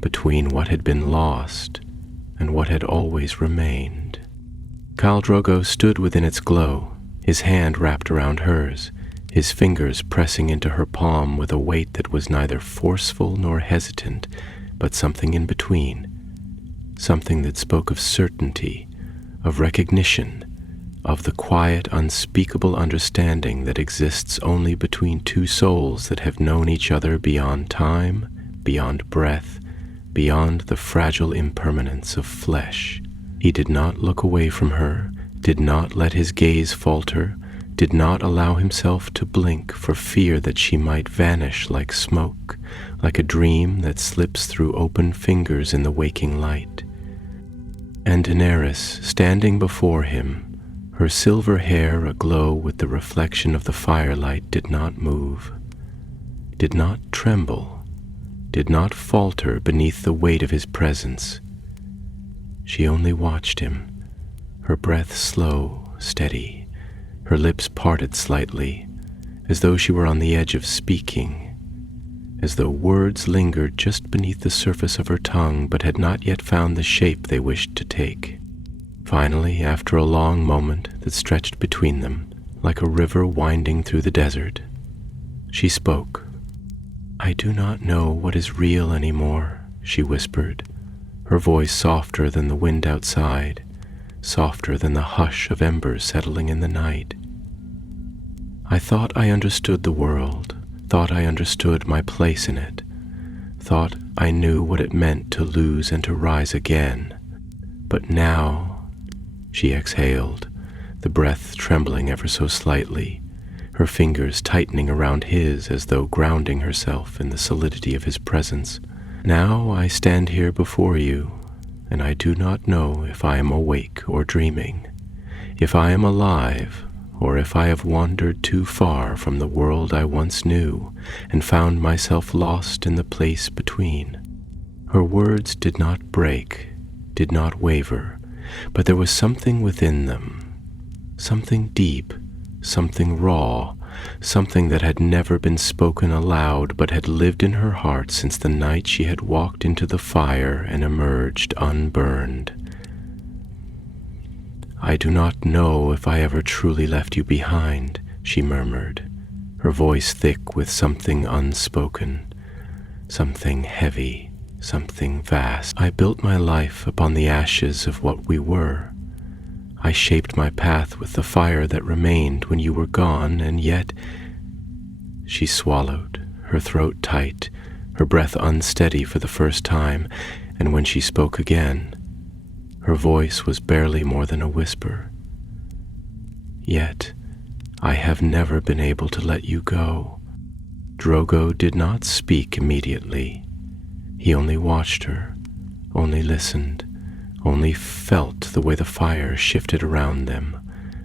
between what had been lost and what had always remained. Khal Drogo stood within its glow, his hand wrapped around hers, his fingers pressing into her palm with a weight that was neither forceful nor hesitant, but something in between, something that spoke of certainty, of recognition, of the quiet, unspeakable understanding that exists only between two souls that have known each other beyond time, beyond breath, beyond the fragile impermanence of flesh. He did not look away from her, did not let his gaze falter, did not allow himself to blink for fear that she might vanish like smoke, like a dream that slips through open fingers in the waking light. And Daenerys, standing before him, her silver hair aglow with the reflection of the firelight, did not move, did not tremble, did not falter beneath the weight of his presence. She only watched him, her breath slow, steady, her lips parted slightly, as though she were on the edge of speaking, as though words lingered just beneath the surface of her tongue but had not yet found the shape they wished to take. Finally, after a long moment that stretched between them, like a river winding through the desert, she spoke. "I do not know what is real anymore," she whispered, her voice softer than the wind outside, softer than the hush of embers settling in the night. "I thought I understood the world, thought I understood my place in it, thought I knew what it meant to lose and to rise again. But now," she exhaled, the breath trembling ever so slightly, her fingers tightening around his as though grounding herself in the solidity of his presence. "Now I stand here before you, and I do not know if I am awake or dreaming, if I am alive, or if I have wandered too far from the world I once knew and found myself lost in the place between." Her words did not break, did not waver, but there was something within them, something deep, something raw, something that had never been spoken aloud but had lived in her heart since the night she had walked into the fire and emerged unburned. "I do not know if I ever truly left you behind," she murmured, her voice thick with something unspoken, something heavy, something vast. "I built my life upon the ashes of what we were. I shaped my path with the fire that remained when you were gone, and yet—" She swallowed, her throat tight, her breath unsteady for the first time, and when she spoke again, her voice was barely more than a whisper. "Yet I have never been able to let you go." Drogo did not speak immediately. He only watched her, only listened, only felt the way the fire shifted around them,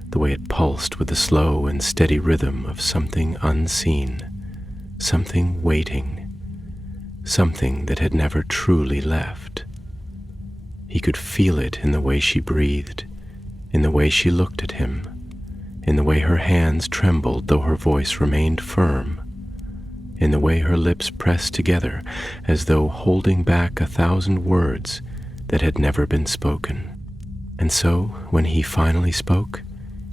the way it pulsed with the slow and steady rhythm of something unseen, something waiting, something that had never truly left. He could feel it in the way she breathed, in the way she looked at him, in the way her hands trembled though her voice remained firm, in the way her lips pressed together as though holding back 1,000 words that had never been spoken. And so, when he finally spoke,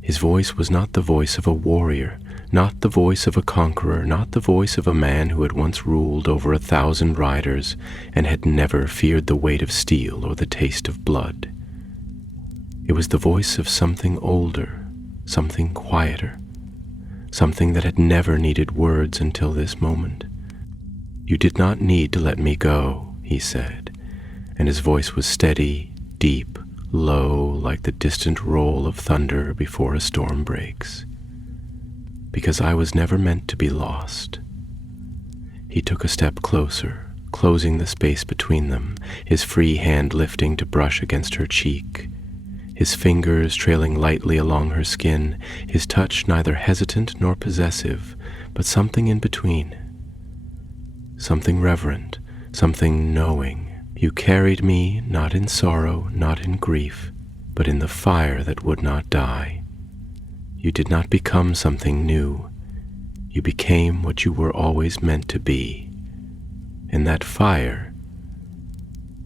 his voice was not the voice of a warrior, not the voice of a conqueror, not the voice of a man who had once ruled over 1,000 riders and had never feared the weight of steel or the taste of blood. It was the voice of something older, something quieter, something that had never needed words until this moment. "You did not need to let me go," he said, and his voice was steady, deep, low, like the distant roll of thunder before a storm breaks. "Because I was never meant to be lost." He took a step closer, closing the space between them, his free hand lifting to brush against her cheek, his fingers trailing lightly along her skin, his touch neither hesitant nor possessive, but something in between. Something reverent, something knowing. "You carried me not in sorrow, not in grief, but in the fire that would not die. You did not become something new. You became what you were always meant to be. And that fire—"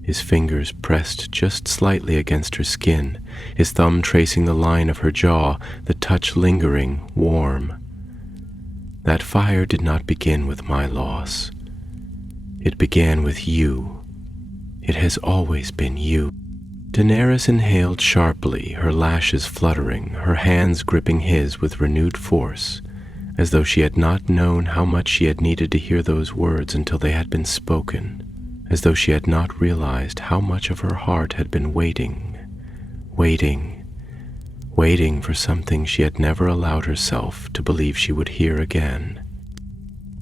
His fingers pressed just slightly against her skin, his thumb tracing the line of her jaw, the touch lingering, warm. "That fire did not begin with my loss. It began with you. It has always been you." Daenerys inhaled sharply, her lashes fluttering, her hands gripping his with renewed force, as though she had not known how much she had needed to hear those words until they had been spoken, as though she had not realized how much of her heart had been waiting for something she had never allowed herself to believe she would hear again.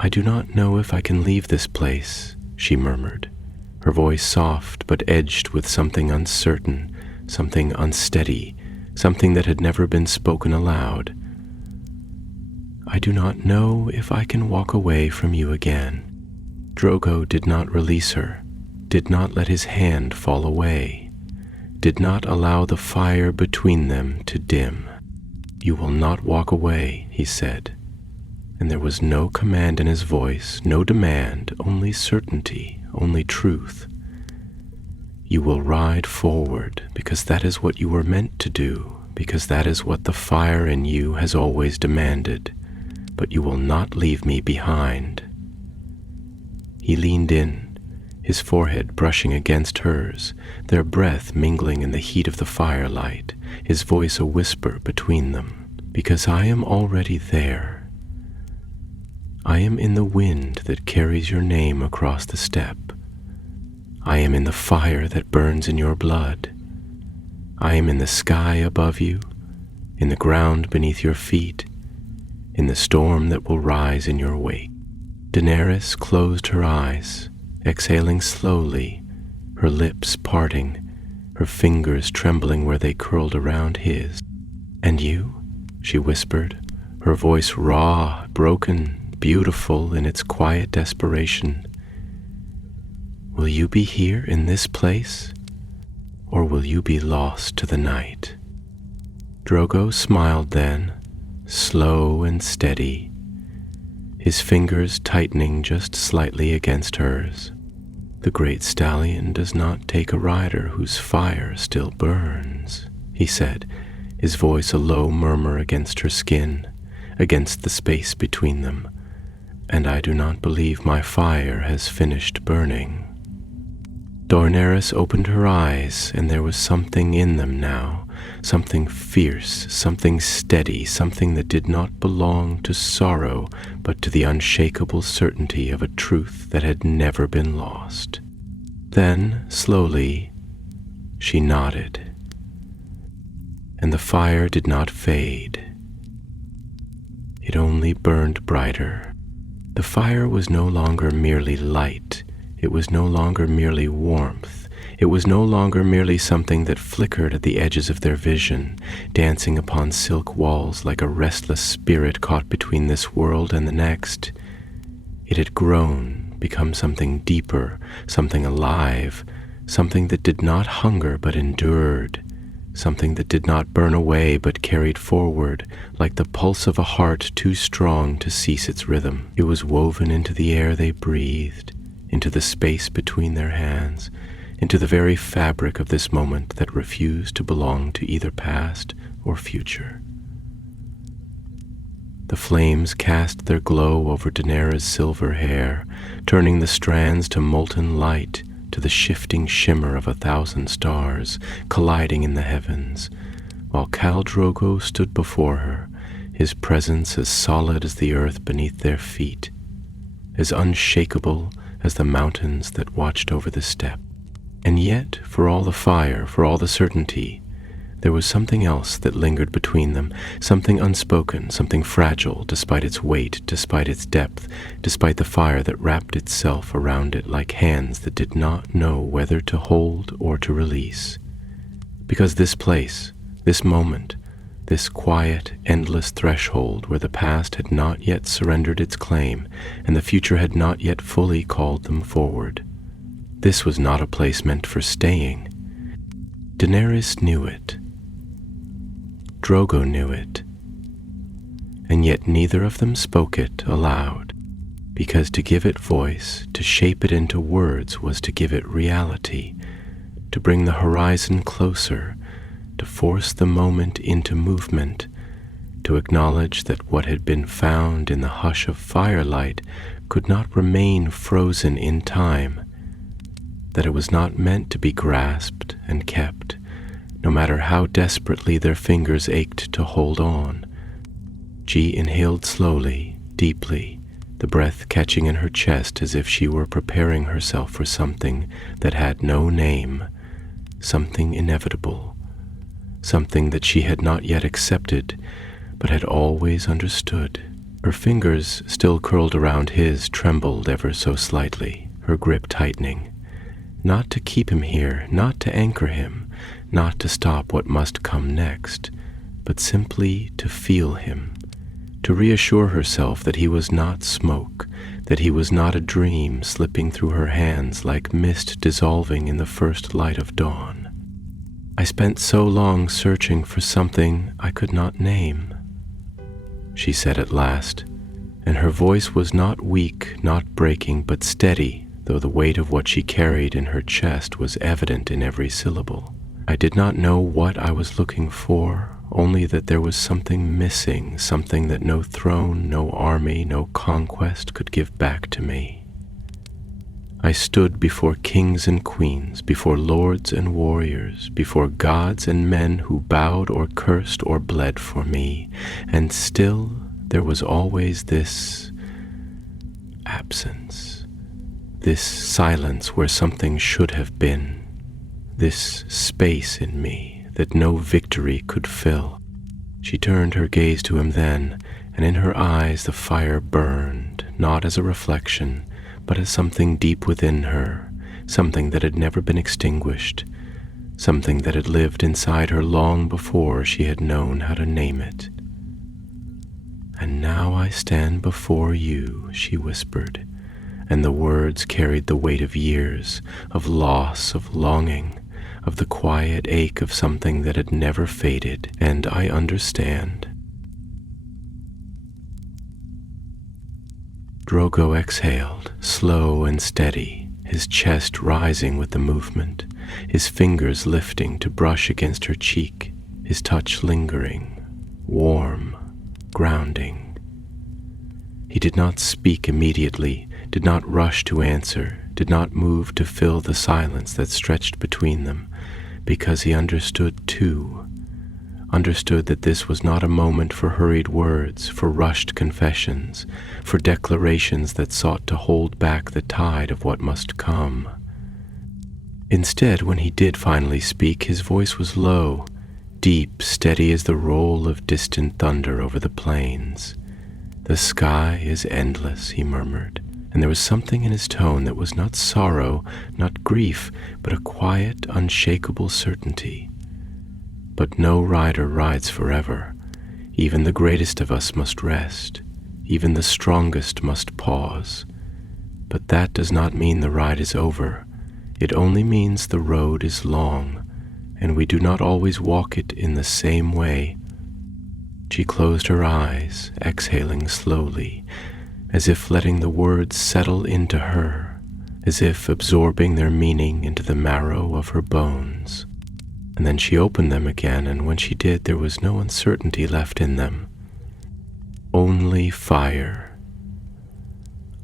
"I do not know if I can leave this place," she murmured, her voice soft but edged with something uncertain, something unsteady, something that had never been spoken aloud. "I do not know if I can walk away from you again." Drogo did not release her, did not let his hand fall away, did not allow the fire between them to dim. "You will not walk away," he said, and there was no command in his voice, no demand, only certainty, only truth. "You will ride forward, because that is what you were meant to do, because that is what the fire in you has always demanded, but you will not leave me behind." He leaned in, his forehead brushing against hers, their breath mingling in the heat of the firelight, his voice a whisper between them. "Because I am already there. I am in the wind that carries your name across the steppe. I am in the fire that burns in your blood. I am in the sky above you, in the ground beneath your feet, in the storm that will rise in your wake." Daenerys closed her eyes, exhaling slowly, her lips parting, her fingers trembling where they curled around his. "And you?" she whispered, her voice raw, broken, beautiful in its quiet desperation. "Will you be here in this place, or will you be lost to the night?" Drogo smiled then, slow and steady, his fingers tightening just slightly against hers. "The great stallion does not take a rider whose fire still burns," he said, his voice a low murmur against her skin, against the space between them. "And I do not believe my fire has finished burning." Daenerys opened her eyes, and there was something in them now, something fierce, something steady, something that did not belong to sorrow, but to the unshakable certainty of a truth that had never been lost. Then, slowly, she nodded, and the fire did not fade. It only burned brighter. The fire was no longer merely light. It was no longer merely warmth. It was no longer merely something that flickered at the edges of their vision, dancing upon silk walls like a restless spirit caught between this world and the next. It had grown, become something deeper, something alive, something that did not hunger but endured, something that did not burn away but carried forward, like the pulse of a heart too strong to cease its rhythm. It was woven into the air they breathed, into the space between their hands, into the very fabric of this moment that refused to belong to either past or future. The flames cast their glow over Daenerys' silver hair, turning the strands to molten light, to the shifting shimmer of 1,000 stars colliding in the heavens, while Khal Drogo stood before her, his presence as solid as the earth beneath their feet, as unshakable as the mountains that watched over the steppe. And yet, for all the fire, for all the certainty, there was something else that lingered between them, something unspoken, something fragile despite its weight, despite its depth, despite the fire that wrapped itself around it like hands that did not know whether to hold or to release. Because this place, this moment, this quiet, endless threshold where the past had not yet surrendered its claim and the future had not yet fully called them forward, this was not a place meant for staying. Daenerys knew it. Drogo knew it. And yet neither of them spoke it aloud, because to give it voice, to shape it into words, was to give it reality, to bring the horizon closer, to force the moment into movement, to acknowledge that what had been found in the hush of firelight could not remain frozen in time, that it was not meant to be grasped and kept, no matter how desperately their fingers ached to hold on. She inhaled slowly, deeply, the breath catching in her chest as if she were preparing herself for something that had no name, something inevitable, something that she had not yet accepted, but had always understood. Her fingers, still curled around his, trembled ever so slightly, her grip tightening. Not to keep him here, not to anchor him, not to stop what must come next, but simply to feel him, to reassure herself that he was not smoke, that he was not a dream slipping through her hands like mist dissolving in the first light of dawn. I spent so long searching for something I could not name, she said at last, and her voice was not weak, not breaking, but steady, though the weight of what she carried in her chest was evident in every syllable. I did not know what I was looking for, only that there was something missing, something that no throne, no army, no conquest could give back to me. I stood before kings and queens, before lords and warriors, before gods and men who bowed or cursed or bled for me, and still there was always this absence, this silence where something should have been, this space in me that no victory could fill. She turned her gaze to him then, and in her eyes the fire burned, not as a reflection, but as something deep within her, something that had never been extinguished, something that had lived inside her long before she had known how to name it. "And now I stand before you," she whispered, and the words carried the weight of years, of loss, of longing, of the quiet ache of something that had never faded, and I understand. Drogo exhaled, slow and steady, his chest rising with the movement, his fingers lifting to brush against her cheek, his touch lingering, warm, grounding. He did not speak immediately, did not rush to answer, did not move to fill the silence that stretched between them, because he understood too, understood that this was not a moment for hurried words, for rushed confessions, for declarations that sought to hold back the tide of what must come. Instead, when he did finally speak, his voice was low, deep, steady as the roll of distant thunder over the plains. "The sky is endless," he murmured, and there was something in his tone that was not sorrow, not grief, but a quiet, unshakable certainty. But no rider rides forever. Even the greatest of us must rest. Even the strongest must pause. But that does not mean the ride is over. It only means the road is long, and we do not always walk it in the same way. She closed her eyes, exhaling slowly, as if letting the words settle into her, as if absorbing their meaning into the marrow of her bones. And then she opened them again, and when she did, there was no uncertainty left in them. Only fire,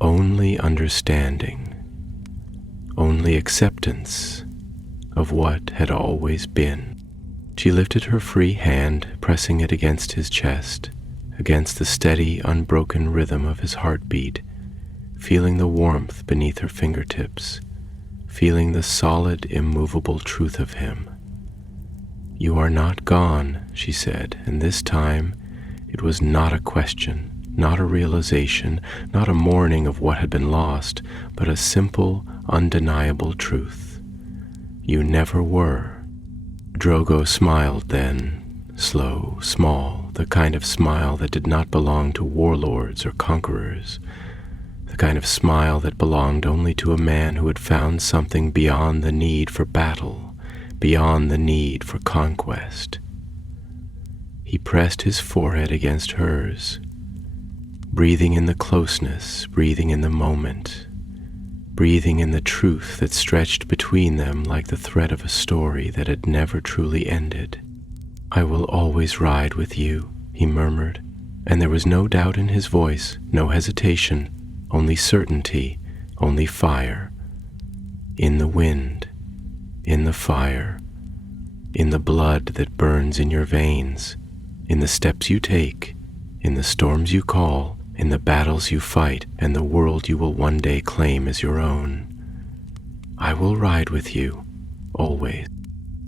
only understanding, only acceptance of what had always been. She lifted her free hand, pressing it against his chest, against the steady, unbroken rhythm of his heartbeat, feeling the warmth beneath her fingertips, feeling the solid, immovable truth of him. "You are not gone," she said, and this time it was not a question, not a realization, not a mourning of what had been lost, but a simple, undeniable truth. "You never were." Drogo smiled then, slow, small, the kind of smile that did not belong to warlords or conquerors, the kind of smile that belonged only to a man who had found something beyond the need for battle, beyond the need for conquest. He pressed his forehead against hers, breathing in the closeness, breathing in the moment, breathing in the truth that stretched between them like the thread of a story that had never truly ended. "I will always ride with you," he murmured, and there was no doubt in his voice, no hesitation, only certainty, only fire. In the wind, in the fire, in the blood that burns in your veins, in the steps you take, in the storms you call, in the battles you fight, and the world you will one day claim as your own. I will ride with you, always.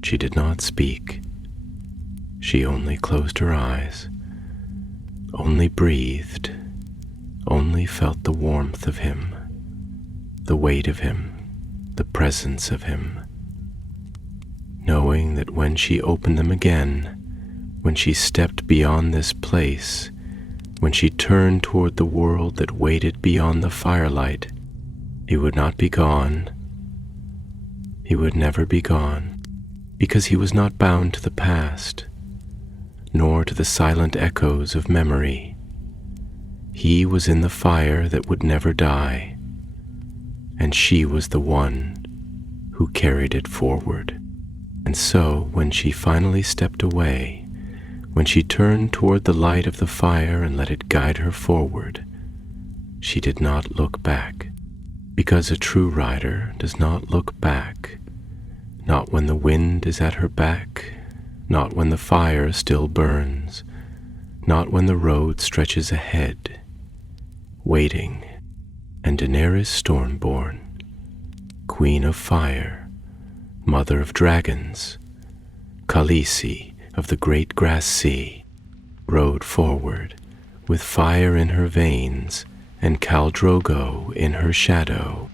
She did not speak. She only closed her eyes, only breathed, only felt the warmth of him, the weight of him, the presence of him, knowing that when she opened them again, when she stepped beyond this place, when she turned toward the world that waited beyond the firelight, he would not be gone. He would never be gone, because he was not bound to the past, nor to the silent echoes of memory. He was in the fire that would never die, and she was the one who carried it forward. And so, when she finally stepped away, when she turned toward the light of the fire and let it guide her forward, she did not look back, because a true rider does not look back, not when the wind is at her back, not when the fire still burns, not when the road stretches ahead, waiting, and Daenerys Stormborn, Queen of Fire, Mother of Dragons, Khaleesi of the Great Grass Sea, rode forward with fire in her veins and Khal Drogo in her shadow.